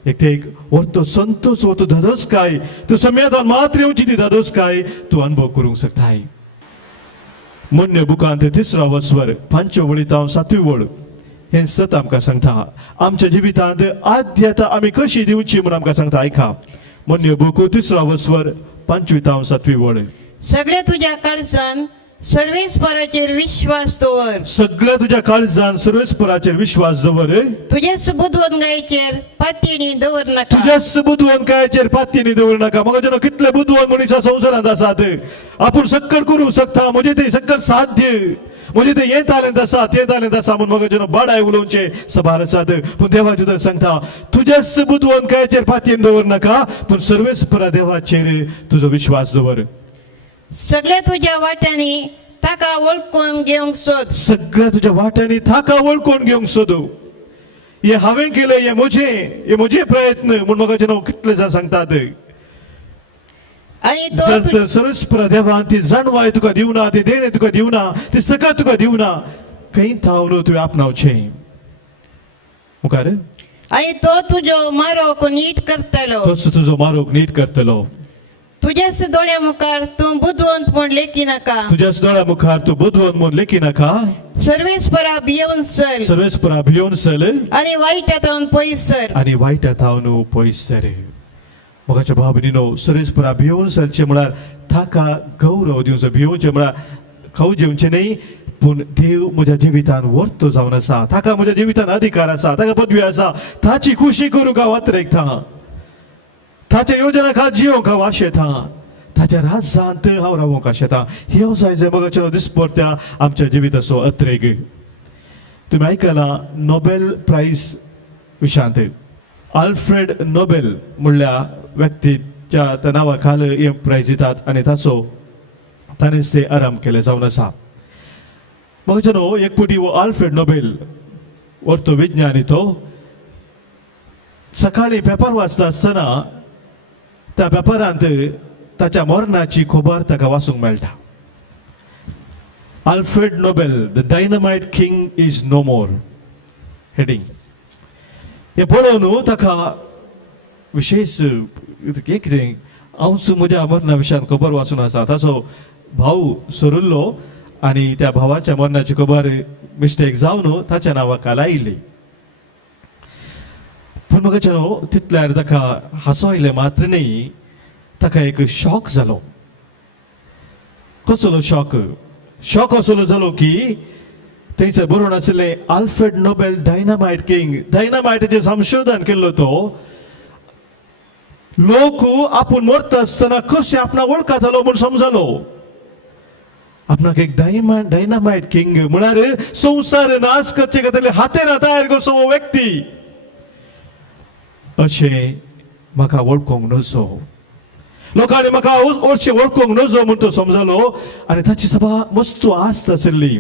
एक व्हरतो संतोष व्हरतो धादोसकाय तूं सोम्यात मात्र येवची ती धादोसकाय तूं अनुभव करूंक शकताय. मोन्य बुकांत 3रा वस्वर 5 वळींत 7वी वळ हे सत आमकां सांगता आमच्या जिवितांत आद्यता आमी कशी दिवची म्हूण आमकां सांगता. आयका मोन्य बूक 3रा वस्वर 5वी ते 7वी वळ. सगळे तुझ्या काळजान सर्वेस्पराचेर विश्वास दवर. सगळ्या तुज्या काळजान सर्वेस्पराचेर विश्वास दवर. तुझे बुदवंगायचेर पातयेनी दवर नाका. तुज्या बुदवंकायचेर पातयेनी दवर नाका. म्हाका जेन्ना कितले बुदवंत मनीस संवसारांत आसात आपूण सक्कड करूंक शकता म्हजे ते सक्कड साध्य म्हणजे ते हे तालेंत आसा ते तालेंत आसा म्हणून म्हाका जेन्ना बाडाय उलोवचे सभार आसात पूण देवा तुका सांगता तुज्याच बुदवंकायचेर पातयेन दवर नाका पूण सर्वेस्परा देवाचेर तुजो विश्वास दवर. सगळे तुझ्या वाट्यांनी ताका वळखून घेवंक सोद. सगळ्या तुज्या वाट्यांनी ताका वळखून घेवंक सोदू. हे हांवें केले हे म्हजे प्रयत्न म्हूण म्हाका जेन्ना कितले जाण सांगतात आणि तो जर सर्वेस्परा देवान ती जाणवाय तुका दिवना ती देणे तुका दिवना ती सगळं तुका दिवना खंय थावन तुवें आपणावचें. मुखार आणि तो तुझो मारोक नीट करतलो. तोच तुजो मारोक नीट करतलो. तुझ्याच दोळ्या मुखार तू बुदवंत म्हूण लेखी नाका. तुज्याच दोळ्या मुखार तूं बुदवंत म्हूण लेखी नाका. सर्वेस्परा भियेवन सर सर्वेस्परा भियोन चल आणि वाईटांतून पयस सर. आनी वायटांत थावन पयस सर. मोगाच्या भाव भयणीनो सर्वेस्परा भियोन चलचें म्हळ्यार ताका गौरव दिवचो. भियोवचें म्हळ्यार खाऊ जेवचें न्ही पूण देव म्हज्या जिवितान वर्तो जावन आसा. ताका म्हज्या जिवितान अधिकार आसा ताका पदवी आसा. ताची खुशी करूंक हांव वात्रेकता. ताच्या योजना खात जियोंक हांव आशेता. ताच्या राज्यांत हांव रावोंक आशेता. ह्यो जाय जे मोगाच्या दिसपरत्या आमच्या जिविताचो अत्रेक. तुमी आयकलां नोबेल प्रायज विशांत आल्फ्रेड नोबेल म्हणल्या व्यक्तीच्या त्या नांवा खाला हे प्रायज दितात आनी ताणेंच ते आराम केले जावन आसा. म्हाका न्हू एक पुटी हो आल्फ्रेड नोबेल व्हरतो विज्ञानी तो सकाळी पेपर वाचता आसतना त्या पेपरांत ताच्या मरणाची खबर ताका वाचूंक मेळटा. Alfred Nobel the dynamite king is no more heading. हे पळोवन ताका विशेष कितें हांवच म्हज्या मरणा विशयान खबर वाचून आसा. ताचो भाऊ सरुल्लो आनी त्या भावाच्या मरणाची खबर मिस्टेक जावन ताच्या नांवाक आयिल्ली. पूण म्हाका न्हू तितल्यार ताका हांसो आयलें मात्र न्ही ताका एक शॉक जालो. कसलो शॉक असलो जालो की थंयसर बरोवन आशिल्लें आल्फ्रेड नोबेल डायनामायट किंग. डायनामायटाचेर संशोधन केल्लो तो. लोक आपूण मरता आसतना कशें आपणा वळखतालो म्हूण समजलो. आपणाक एक डायनामायट किंग म्हळ्यार संवसार नाश करचे खातीर हातेर तयार करचो हो व्यक्ती अशें म्हाका वळखूंक नजो. लोकांनी म्हाका अशें वळखूंक नजो म्हूण तो समजलो आनी ताची सभा मस्त आस्त आशिल्ली.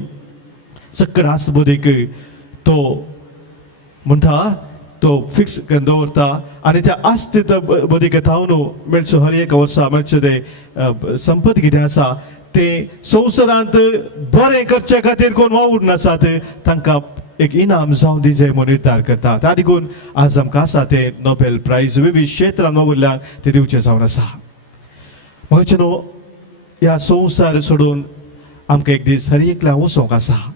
सक्कड आस्त बोदेक तो म्हणटा तो फिक्स करून दवरता आनी त्या आस्तीत बोदेक थावन मेळचो हर एक वर्सा मेळचो ते संपत कितें आसा ते संवसारांत बरें करचे खातीर कोण वावूर नासात तांकां एक इनाम जावं दिजे म्हूण निर्धार करता. त्या देखून आज आमकां आसा ते नोबेल प्रायज विविध क्षेत्रांत वावुरल्यांक ते दिवचे जावन आसा. म्हाका न्हू ह्या संवसार सोडून आमकां एक दीस हर एकल्या वचोंक आसा.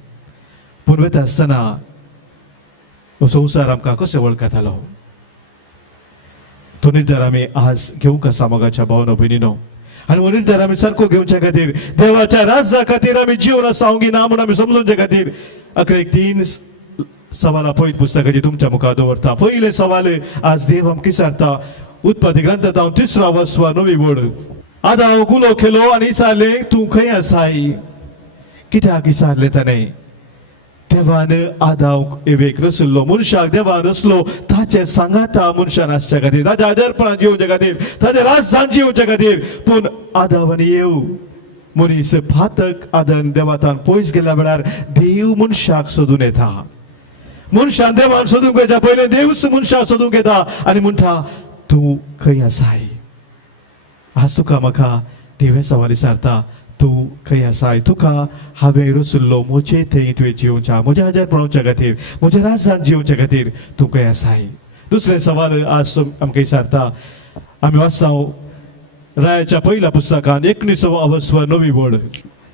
पूण वता आसतना हो संवसार आमकां कसो वळखतालो तो निर्धार आमी आज घेवंक आसा मोगाच्या भावनो भयणीनो. आनी हो निर्धार आमी सारको घेवच्या खातीर देवाच्या राज्या खातीर आमी जीवन आसावंक ना म्हूण आमी समजोवचे खातीर अकरा 3 सवालां पळयत पुस्तकाची तुमच्या मुखार दवरता. पयले सवाल आज देव आमकां विचारता. उत्पत्ती ग्रंथांत 3रा वस्वर 9वी वड. आदाम गुलो केलो आनी विचारलें तूं खंय आसाय. कित्याक विचारलें ताणें देवान आदावक एवेक रसलो मनशाक देवान रसलो ताचे सांगाता मनशान आसच्या खातीर ताच्या आदरपणान जिवच्या खातीर ताच्या राजसान जिवच्या खातीर पूण आदावान येऊ मनीस फातक आदन देवातान पयस गेल्या वेळार देव मनशाक सोदून येता मनशान देवान सोदूंक वयच्या पयलें देवच मनशाक सोदूंक येता आनी म्हणटा तूं खंय आसाय आज तुका म्हाका देवे सवाल विचारता तूं खंय आसाय तुका हांवें रचल्लो म्हजे थंय तुवें जिवच्या म्हज्या आजारपणाच्या खातीर म्हज्या राजान जिवच्या खातीर तूं खंय आसाय दुसरे सवाल आज आमकां विचारता आमी वाचता रायाच्या पहिल्या पुस्तकांत 19 वड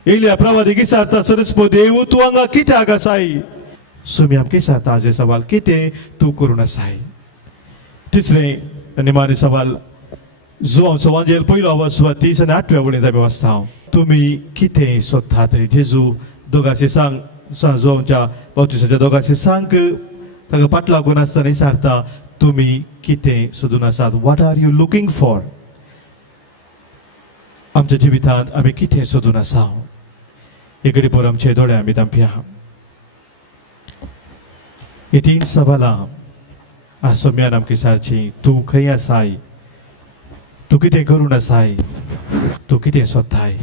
एलिया प्रवादीक विचारता सरस्पो देव तूं हांगा कित्याक आसाय सुमी आमकां विचारता आज हे सवाल कितें तूं करून आसाय तिसरे निमाणे सवाल जुवांचो वांजेल पयलो अवस्था 30 आनी 8 वळेंत आमी वाचता तुमी कितें सोदतात जेजू दोगांचे सांग जुवांच्या बावतिसाच्या दोगांचे सांग ताका फाटला लागून आसतना विचारता तुमी कितें सोदून आसात what are you looking for आमच्या जिवितांत आमी कितें सोदून आसा एक घडी पोर आमचे दोळे आमी धांपया ही 3 सवालां आज सोम्यान आमकां विचारची तूं खंय आसाय तूं कितें करून आसाय तूं कितें सोदताय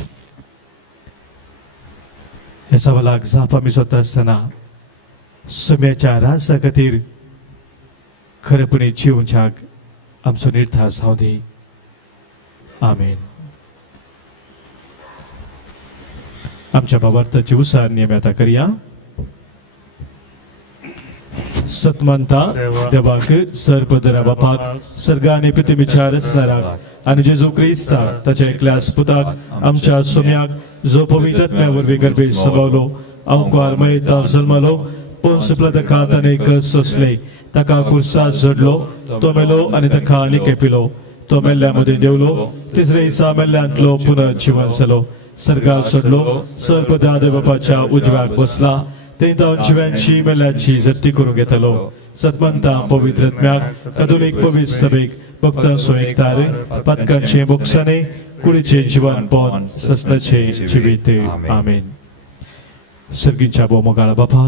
ह्या सवालाक जाप आमी सोदता आसतना सोम्याच्या राजा खातीर खरेपणी जिवच्याक आमचो निर्धार जावं दी आमेन आमच्या बाबार्थाची उसारणी आमी आतां करया सतमंता देवाक सर्पदरा बापाक सर्गा आनी पृथ्वीच्या रचणाराक आनी जेजू क्रिस्ताक ताच्या एकल्या पुताक आमच्या सोम्याक जो पवित्र आत्म्या वरवीं गर्भेत सभावलो अवकार मयेता जल्मलो पोंस पिलाताक अनेक सोंसले ताका कुर्सात झडलो तो मेलो आनी ताका निकेपिलो तो मेल्ल्या मदीं देवलो तिसरे दिसा मेल्ल्यांतलो पुनर्जीवन जालो सर्गाक सोडलो सर्पदा देवबापाच्या उजव्याक बसला ते जावन जिव्यांची मेल्ल्यांची जप्ती करून घेतलो सतमंता पवित्र आत्म्याक कातोलीक पवित्र सभेक भक्तां सोयेकतार पातकांचे मोक्षाने कुडीचे जिवन पोन ससनाचे जिवीत आमेन सर्गीच्या मोगाळ बापा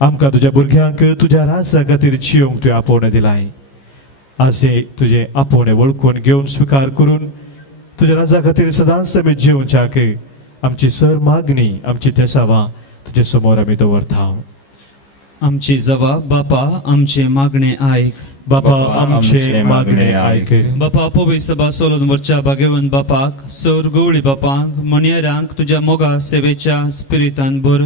आमकां तुज्या भुरग्यांक तुज्या राजा खातीर जिवंक तुवें आपोवणें दिलाय आज तुजे आपोवणें वळखून घेवन स्विकार करून तुज्या राजा खातीर सदांच आमी जिवच्याक आमची सर मागणी आमची तेसावां तुजे समोर आमी दवरता आमची जबाब बापा आमचे मागणे आयक बापा आमचे मागणे आयक बापा पवी सभा सोलून वरच्या भाग्यवंत बापाक सौर गवळी बापांक मणियरांक तुज्या मोगा सेवेच्या स्पिरितान भर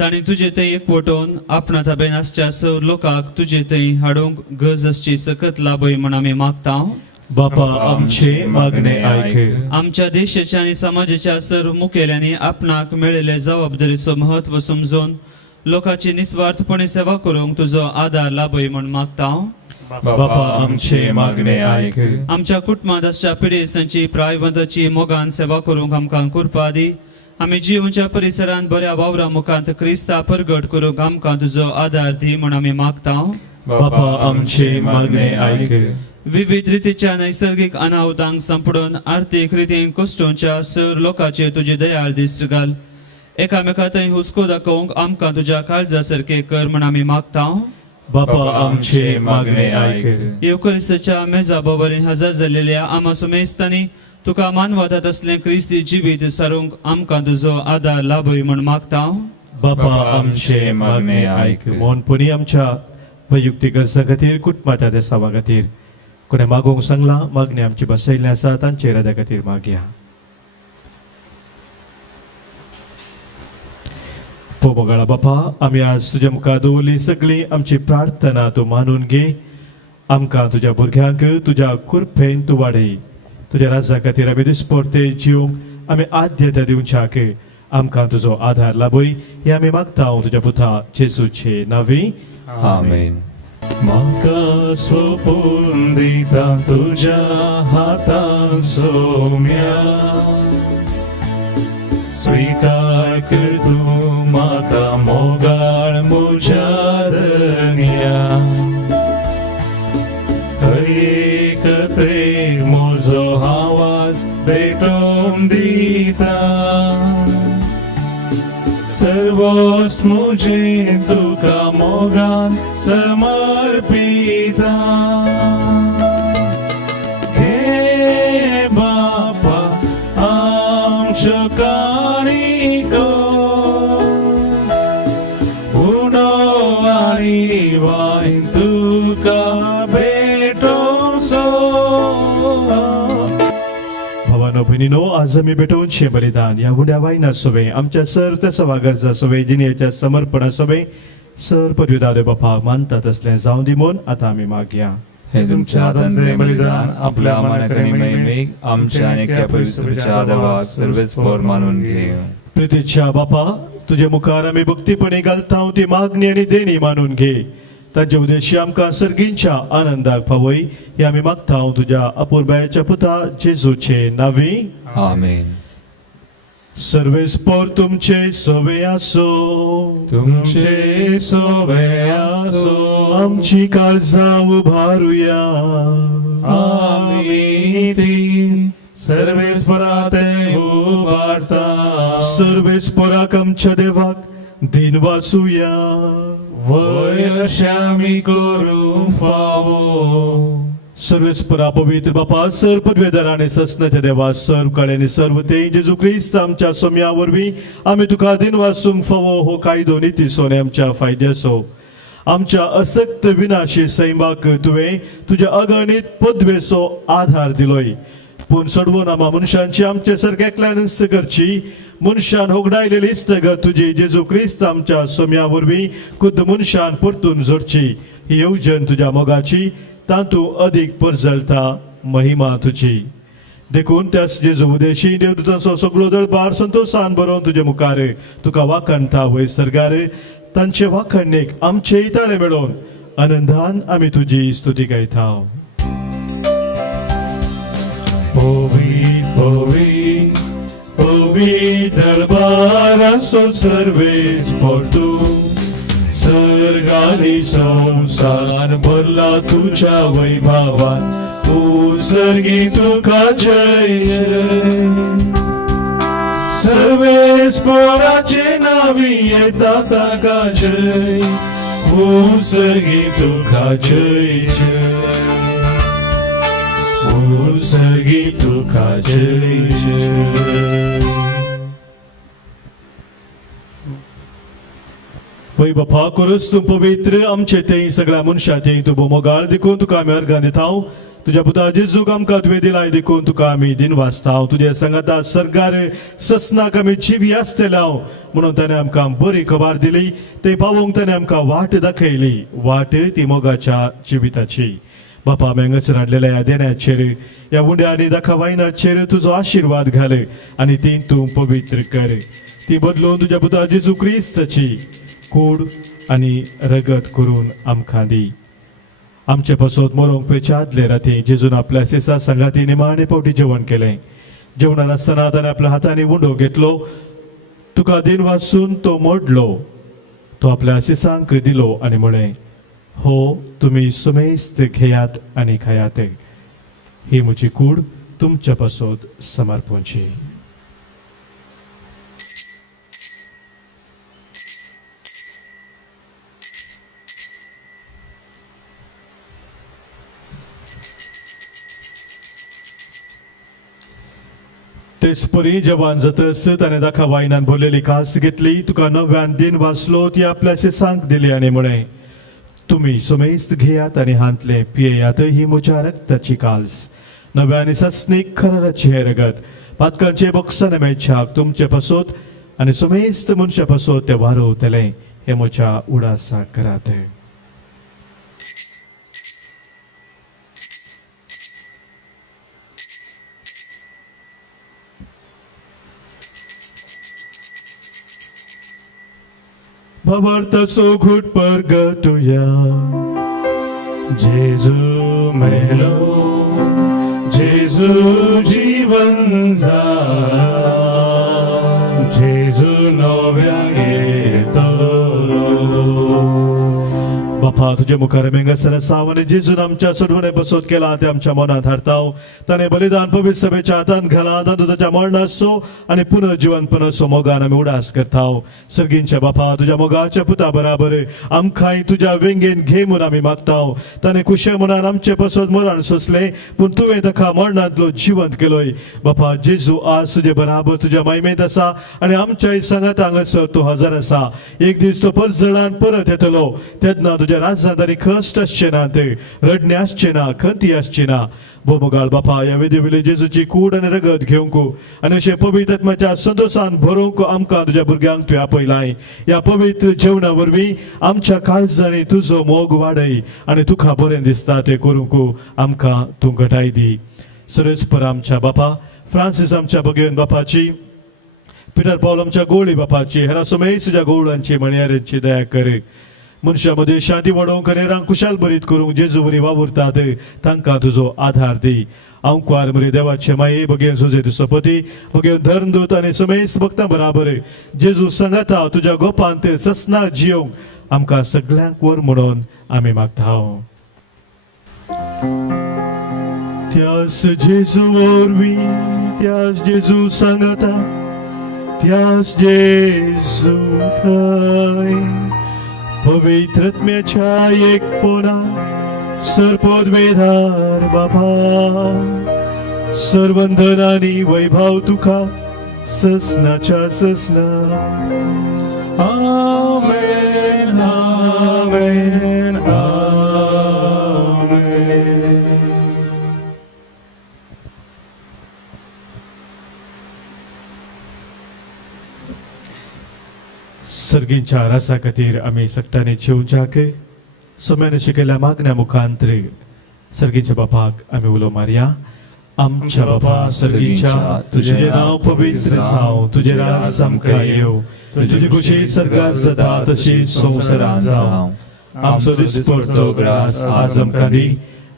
ताणी तुजे थंय एकवटोवन आपणा ताब्यान आसच्या सौर लोकांक तुजे थंय हाडूंक गज आसची सकत लाभय म्हण आमी मागता बापा आमचे मागणे आयक आमच्या देशाच्या आणि समाजाच्या सर्व मुखेल्यांनी आपणाक मेळिल्ले जबाबदारीचो महत्व समजून लोकांची निस्वार्थपणे सेवा करूंक तुजो आदार लाभय म्हण मागता बापा आमचे मागणे आयक आमच्या कुटुंबात आसच्या पिडेस्तांची प्रायवंताची मोगान सेवा करूंक आमकां कृपा दी आमी जिवच्या परिसरांत बऱ्या वावरा मुखांत क्रिस्ता परगट करूंक आमकां तुजो आदार दी म्हण आमी मागता बापा आमचे मागणे आयक विविध रितीच्या नैसर्गिक अनाहुतांक संपडून आर्थीक रितीन कश्टांच्या सर लोकांचेर तुजी दयाळ दिश्ट घाल एकामेका थंय हुस्को दाखोवंक आमकां तुज्या काळजा सारके कर म्हण आमी मागता बापा आमचे मागणे आयक येवकरिस्ताच्या मेजा बोबरेन हजर जाल्लेल्या आमा सुमेस्तांनी तुका मानवतात असलें क्रिस्ती जिवीत सारूंक आमकां तुजो आदार लाभय म्हण मागता बापा आमचे मागणे आयक मोनपणी आमच्या वैयक्तीक गरजा खातीर कुटुंबाच्या देसावा खातीर कोणे मागोवंक सांगला मागणी आमची बसयल्ली आसा तांचे राजा खातीर मागया पोमोगाळा बापा आमी आज तुज्या मुखार दवरली सगळी आमची प्रार्थना तूं मानून घे आमकां तुज्या भुरग्यांक तुज्या कृपेन तूं वाडय तुज्या राजा खातीर आमी दिसपरते जिवंक आमी आद्यता दिवच्याक आमकां तुजो आधार लाभय हे आमी मागता तुज्या पुता जेजूचे नांवी आमेन म्हाका सोपून दिता तुज्या हातांत सोम्या स्वीकार कर तूं म्हाका मोगाळ म्हज्या रंग्या एकत्रेक म्हजो आवाज भेटोवन दिता सर्वोस मुझे तुका मोगान समर्पिता घे बापा आमच्या काणिको उनो आणि वाईन तुका भेटोसो. भावानो भयणीनो, आज आमी भेटोवनशें बलिदान ह्या उड्या वायना सोबे आमच्या सर त्या सवागरजा सोबे जिणेच्या समर्पणा सोबे सर पदवीदार बापाक मानता तसलें जावं दी म्हूण आतां आमी मागया. हे तुमच्या हातांतले बलिदान आपल्या मानाकरी महिमेक आमच्या आणि एका पवित्रच्या देवाक सर्वेस्पर मानून घे. प्रितीच्या बापा, तुजे मुखार आमी भक्तीपणी घालता ती मागणी आनी देणी मानून घे. ताचे उद्देशी आमकां सर्गींच्या आनंदाक फावय हे आमी मागता तुज्या अपुर्बायेच्या पुता जेजूचे नांवी. आमेन. सर्वेस्पर तुमचे सोवे आसो. तुमचे सोवे आसो. आमची काळजां उबारुया. आमी ती सर्वेस्पराते उबारता. सर्वेस्पराक आमच्या देवाक दिन वाचुया. वयशामी करूंक फावो. सर्वेस्परा पवित्र बापा, सर पदवेदाराने ससनाच्या देवा सर्व कळ्यांनी सर्व ते जेजू क्रिस्त आमच्या सोम्या वरवीं आमी तुका दिन वाचूंक फावो हो कायदो निती सोने आमच्या फायद्याचो. आमच्या असक्त विनाशी सैमाक तुवें तुज्या अगणित पदवेचो आधार दिलोय. पूण सडवून आमा मनशांची आमचे सारक्याकल्यान करची. मनशान होगडायलेली इस्तगत तुजी जेजू क्रिस्त आमच्या सोम्या वरवीं खुद्द मनशान परतून जोडची. ही येवजण तुज्या मोगाची, तातूंत अदीक परजळटा महिमा तुजी. देखून त्याच जेजू उदेशी देवदूतांचो सगळो दळबार संतोषान बरोवन तुजे मुखार तुका वाखणटा वयर सरगार. तांचे वाखणणेक आमचे ताळे मेळोवन आनंदान आमी तुजी स्तुती गायता. Povit, povit, povit दरबाराचो सर्वेस परतू. सर्गानी संसार भरला तुझ्या वैभवान. सर्गी तुका जय जय. सर्वेस्पराचे नावी येता ताका जय. सर्गी तुका जय जय. सर्गी तुका जय जय. वै बापा, करूस तूं पवित्र आमचे ते सगळ्या मनशां ते तूं मोगाळ देखून तुका आमी अर्गां दिता. तुज्या पुता जेजूक आमकां तुवें दिलाय देखून तुका आमी दिन वाचता. तुज्या संगाता सरगार ससनाक आमी जिवी आसतले म्हणून ताणें आमकां बरी खबर दिली. ते पावोवंक ताणें आमकां वाट दाखयली, वाट ती मोगाच्या जिविताची. बापा, मेंगच हाडलेल्या ह्या देण्याचेर ह्या उंड्या आनी दाखवायनाचेर तुजो आशिर्वाद घाल आनी ती तूं पवित्र कर. ती बदलून तुज्या पुता जेजू क्रिस्ताची कूड आनी रगत करून आमकां दी. आमचे पासत मरोंक पेच्या आदले राती जेजून आपल्या सेसा संगाती निमाणे पावटी जेवण केलें. जेवणान आसतना ताणें आपल्या हातांनी उंडो घेतलो. तुका दिन वाचून तो मोडलो. तो आपल्या सेसांक दिलो आनी म्हळें, हो, तुम्ही सुमेस्त घेयात आनी खायात. ही म्हजी कूड तुमच्या पासत समर्पणची. तेच परी जवान जातस ताणें दाखवायनान भरलेली कास घेतली. तुका नव्यान दिन वाचलो ती आपल्या सेसांक दिली आनी म्हळें, तुम्ही सुमेस्त घेयात आनी हांतले पियेयात. ही म्हज्या रक्ताची काल्स, नव्यानी ससनीक खराची हे रगत. पातकांचे बक्षन मेळच्याक तुमचे पासत आनी सुमेस्त मनशा पासत ते वारोवतले. हे म्हज्या उडासा करात. भवार्थाचो घुट परगटुया. जेजू मेलो, जेजू जीवन जाला. जेजू नव्यान येतलो. बापा तुझे मुखार मेंगसर साव आणि जेजून आमच्या सोडवणे बसोत केला ते आमच्या मनात हाडताव ताने बलिदान पवित्र सभेच्या हातान घाला तातूंच्या मरण असो आणि पुनर्जीवनपण असो मोगान आमी उडास करताव सर्गींच्या बापा तुझ्या मोगाच्या पुता बराबर आमकांय तुझ्या वेंगेन घे म्हणून आमी मागताव ताने कुशे मनान आमचे पसोत मरण सोसले पूण तुवें ताका मरणांतलो जिवंत केलोय बापा जेजू आज तुझे बराबर तुझ्या महिमेत आसा आणि आमच्याय सांगात हांगासर तूं हजर आसा एक दीस तो परत जळान परत येतलो तेन्ना तुझ्या राज्यांत आनी कश्ट आसचे ना ते रडणे आसचे ना खंती आसची ना बोमोगाळ बापा या वेदी वेले जेजूची कूड आनी रगत घेवंक आनी अशें पवित्र आत्म्याच्या संतोषान भरोवंक आमकां तुज्या भुरग्यांक तुवें आपयलाय या पवित्र जेवणा वरवीं आमच्या काळजांनी तुजो मोग वाडय आनी तुका बरें दिसता तें करूंक आमकां तूं घटाय दी सर्वेस्पर आमच्या बापा फ्रांसीस आमच्या भगिनी बापाची पिटर पौल आमच्या गोळी बापाची हेरा सुमेश तुझ्या गोवळांची मणियारेची दया कर मनशामध्ये शांती वाडोवंक आनी हेरांक कुशाल बरीत करूंक जेजू बरी वावुरतात तांकां तुजो आधार दी आंकवार मरे देवाचे माये भगिनी सुजे सपती भगिनी धर्मदूत आनी समेस भक्तां बराबर जेजू सांगाता तुज्या गोपांत ससना जियोंक आमकां सगळ्यांक वर म्हणून आमी मागताव त्यास जेजू वरवीं त्यास जेजू सांगाता त्यास जेजू थंय पवित्रत्म्याच्या एकपणात सर्पोद्वेधार बाबा सर्वंधन आनी वैभव तुका ससनाच्या ससना आमेन आमेन आमेन सर्गींच्या रसा खातीर आमी सक्तांनी जेवच्याक सोम्यान शिकयल्या मागण्या मुखांतर सर्गींच्या बापाक आमी उलो मारया आमच्या बापा सर्गींच्या तुझे नाव पवित्र जावं तुझे राज आमकां येवं तुझी खुशी सर्गात जाता तशी संवसारांत जावं आमचो दिसपडतो ग्रास आज आमकां दी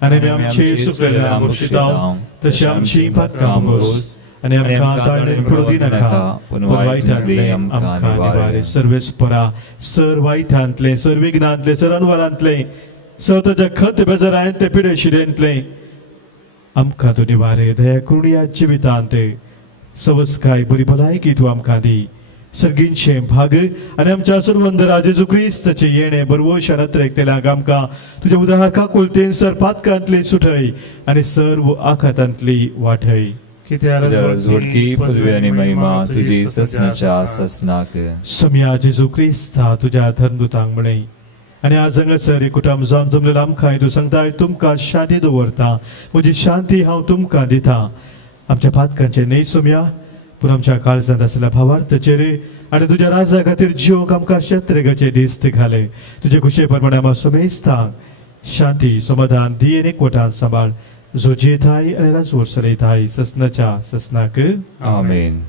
आनी आमी आमची सुकलेल्या मुर्शिदाव तशी आमची पातकां बोस आनी आमकां ताळणेन पडूं दिनाका पूण वायटांतले आमकां निवार सर्वेस्परा सर वायटांतले सर विघ्नांतले सर अनवरांतले सर ताच्या खंत बेजारांत ते पिडे शिरेंतले आमकां तूं निवारे दया करून या जिवितांत सवस्काय बरी भलायकी तूं आमकां दी सर्गींचे भाग आनी आमच्या सर्वंदरा जेजू क्रिस्ताचे येणे बरवोश नत्रेकतेल्यांक आमकां तुज्या उदाहरणां कुलतेन सर पातकांतली सुटय आनी सर्व आखातांतली वाटय जोडकी पदवी आणि महिमा तुझी ससनाच्या ससनाक सम्या जेजू क्रिस्ता तुझ्या धर्मदूतांक म्हणय आनी आज हांगासर एक कुटुंब जावन जमलेलो आमकां तूं सांगताय तुमकां शांती दवरता म्हजी शांती हांव तुमकां दिता आमच्या पातकांचे न्हय सम्या पूण आमच्या काळजांत आसलेल्या भावार्थाचेर आनी तुज्या राजा खातीर जिवंक आमकां शेत्रेगाचे दिस्त घाले तुजे खुशे प्रमाणे आमकां सोमेस्ता शांती समाधान दी आनी एकवटान सांबाळ जो जेताय आनी राजवट चलयताय ससनाच्या ससनाक आमेन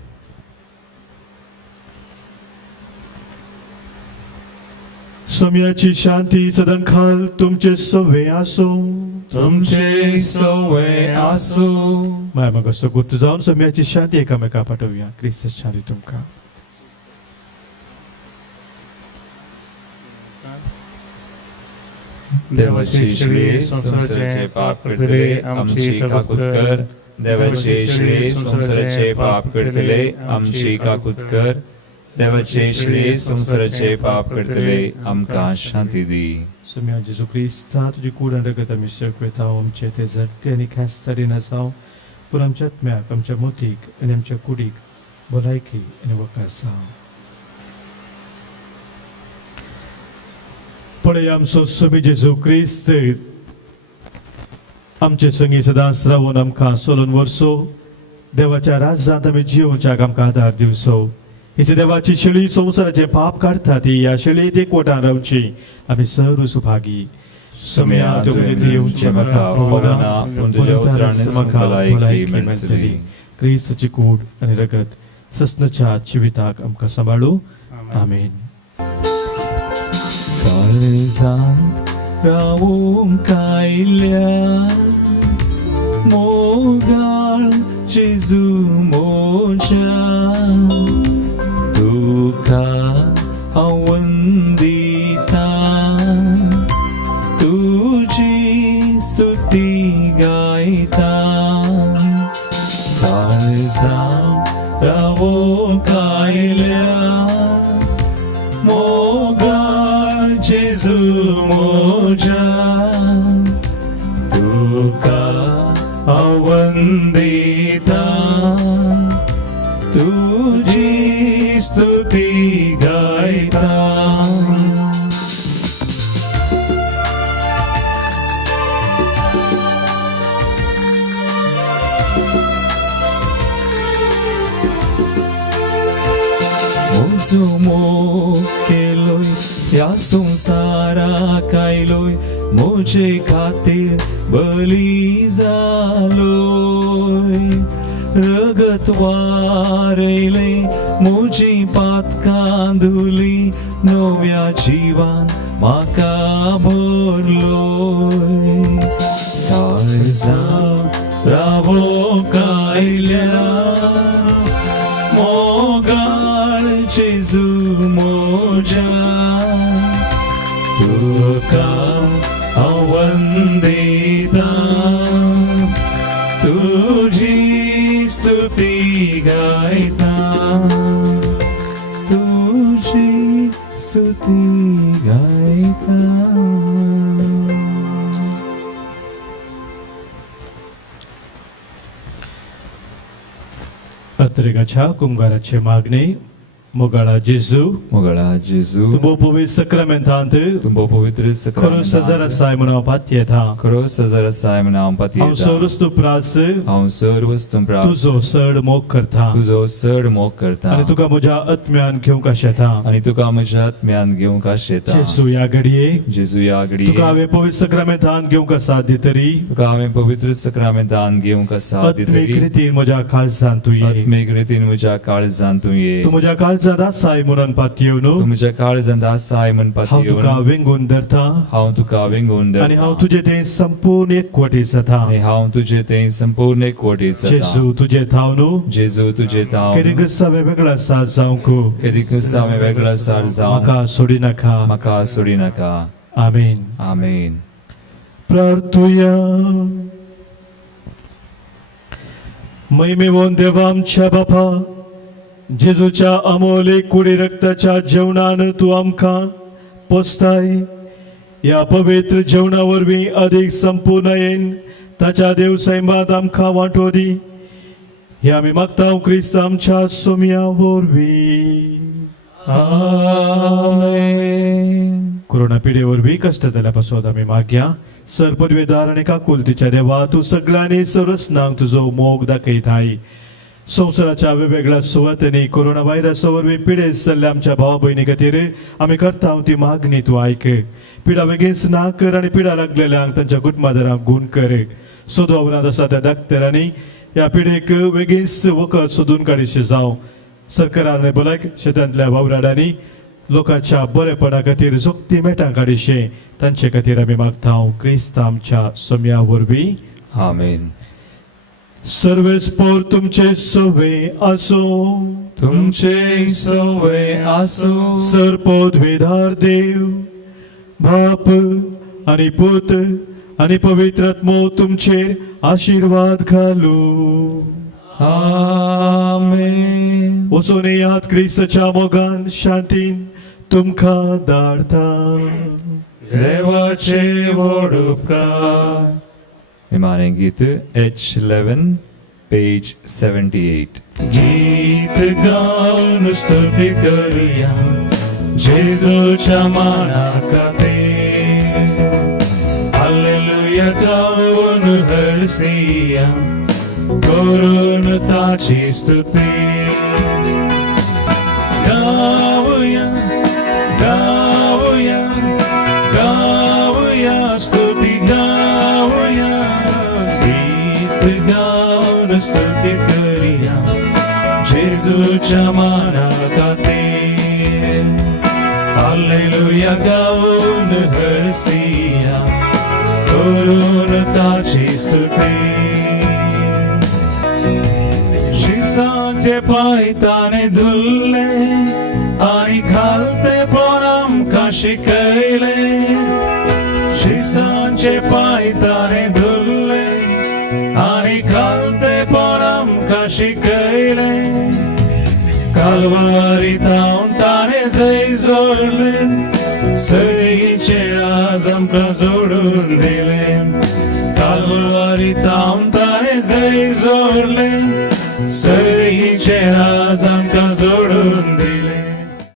सोम्याची शांती सदांखाल तुमचे सवे आसो तुमचे सवय आसो माय मग असो गुप्त जावन सोम्याची शांती एकामेका पाठवया क्रिस्त शांती तुमकां देवाची श्री संसाराचे पाप करतले आमची काकूत कर देवाचे श्री संसाराचे पाप करतले आमची काकूत कर देवाचे श्री संसाराचे पाप करतले आमकां शांती दी सोम्या जेजू क्रिस्ता तुजी कूड आनी रगत आमी शेकवेता आमचे ते झडते आनी खास्तारी नासाव पूण आमच्या आत्म्याक आमच्या मोतीक आनी आमच्या कुडीक भलायकी आनी वकास पळय आमचो सोमी जेजू क्रिस्त आमचे संगी सदांच रावून आमकां सोलून व्हरसो देवाच्या राज्यांत आमी जिवच्याक आमकां आदार दिवचो हिचे देवाची शेळी संसाराचे पाप काढता ती या शेळयेत एकवटान रावची आमी सर्व सुभागी सम्या तुवें येवचे म्हाका फळना पूण तुज्या उतरांनी म्हाका भलायकी मेळटली क्रिस्ताची कूड आनी रगत ससनाच्या जिविताक आमकां सांबाळू आमेन काळजांत रावूंक आयल्या मोगाळ जेजू मोच्या तुका हांव वंदिता काळजां रावों कायल्या मोगाळ जेजू मोज्या तुका हांव वंदिता तुजी स्तुती गायता मोजो मोग केलोय ह्या संवसाराक आयलोय मोजे खातीर बली जालोय रगत वारयले मोजी पातकां धुली नव्या जिवान म्हाका भरलोय काळजां रावों कायल्या मोगाळ जेजू मोज्या तुका हांव वंदिता तुजी स्तुती गायता तुजी स्तुती गायता पत्रिकाच्या कुंभाराचे मागणे मोगाळा जेजू मोगाळा जेजू तुमो पवित्र सक्रमेंतांत तुंबो पवित्र खरो सक्रमेंतांत सजर आसाय म्हणून पातयेता खरो सजर आसाय म्हण हांव पातयेता हांव सर्वस्तू प्रास हांव सर्वस्तू प्रास तुजो चड मोग करता तुजो चड मोग करता आनी तुका म्हज्या आत्म्यान घेवंक शेता आनी तुका म्हज्या आत्म्यान घेवंक आशेता जेजू ह्या घडये जेजू ह्या घडये तुका हांवें पवित्र सक्रमेंतांत घेवंक साथ दितरी तुका हांवें पवित्र सक्रमेंतांत घेवंक साथ आत्मीक दितली रितीन म्हज्या काळजांत तूं ये आत्मीक रितीन म्हज्या काळजांत तूं ये तूं म्हज्या काळजांत आसाय म्हणून पातयेवन तूं म्हज्या काळजांत आसाय म्हण हांव पातयेवन तुका वेंगून धरता हांव तुका वेंगून आनी हांव धरता तुजे थंय संपूर्ण एकवटी जाता आनी हांव तुजे थंय संपूर्ण एकवटी जाता जेजू तुजे थाव न्हू जेजू तुजे ताव केदी सवे वेगळा साथ जावंक केदीक हांवें वेगळा सार जावं म्हाका सोडी नाका म्हाका सोडी नाका आमीन आमेन प्रार्थुया महिमेवंत देवा आमच्या बापा जेजूच्या अमोल कुडी रक्ताच्या जेवणान तूं आमकां पोसताय ह्या पवित्र जेवणा वरवीं अदीक संपूर्णयेन ताच्या देव सैमात आमकां वांटो दी हे आमी मागता क्रिस्त आमच्या सोम्या वरवीं आमेन कोरोना पिढे वरवीं कष्ट जाल्या पासून आमी मागया सर पदवेदार आनी काकुलतीच्या देवा तूं सगळ्यांनी सरस्नांक तुजो मोग दाखयताय संवसाराच्या वेगवेगळ्या सुवातांनी कोरोना व्हायरसा वरवीं पिडेस्त जाल्ल्या आमच्या भावा भयणी खातीर आमी करता ती मागणी तूं आयक पिडा बेगीनच ना कर आनी पिडा लागलेल्यांक तांच्या कुटुंबादारांक गूण कर सोदो वावरांत आसा त्या डाक्टरांनी ह्या पिडेक बेगीनच वखद सोदून काडीशी जावं सरकारान भलायक शेतांतल्या वावराडांनी लोकांच्या बरेपणा खातीर जोगती मेटां काडीशे तांचे खातीर आमी मागता क्रिस्त आमच्या सोम्या वरवीं आमेन सर्वेस पोर तुमचे सवे आसो तुमचे सवे आसो सरपोद वेधार देव बाप आणि पुत आणि पवित्र आत्मो तुमचेर आशीर्वाद घालू आमेन वचून यात क्रिस्ताच्या मोगान शांतीन तुमकां धाडता देवाचे व्हड उपकार निमाणें गीत H11 पेज 78 गीत गावन स्तुती करुया जेजूच्या माना खातीर हालेलुया गावन हरसिया करून ताची स्तुती गावया गावया गावया स्तुती गावया गीत गावन स्तुती करुया जेजूच्या माना खातीर हालेलुया गावन हरसिया करून ताची स्तुती शिसांचे पाय ताणे धुल्ले आनी घालते पण आमकां शिकयले शिसांचे पाय ताणे धुल्ले आनी घालते पण आमकां आमकां शिकयलें कालवारीत हांव ताणें जैत जोडलें सगळींचें राज आमकां जोडून दिलें कालवारीत हांव ताणें जैत जोडलें सगळींचें राज आमकां जोडून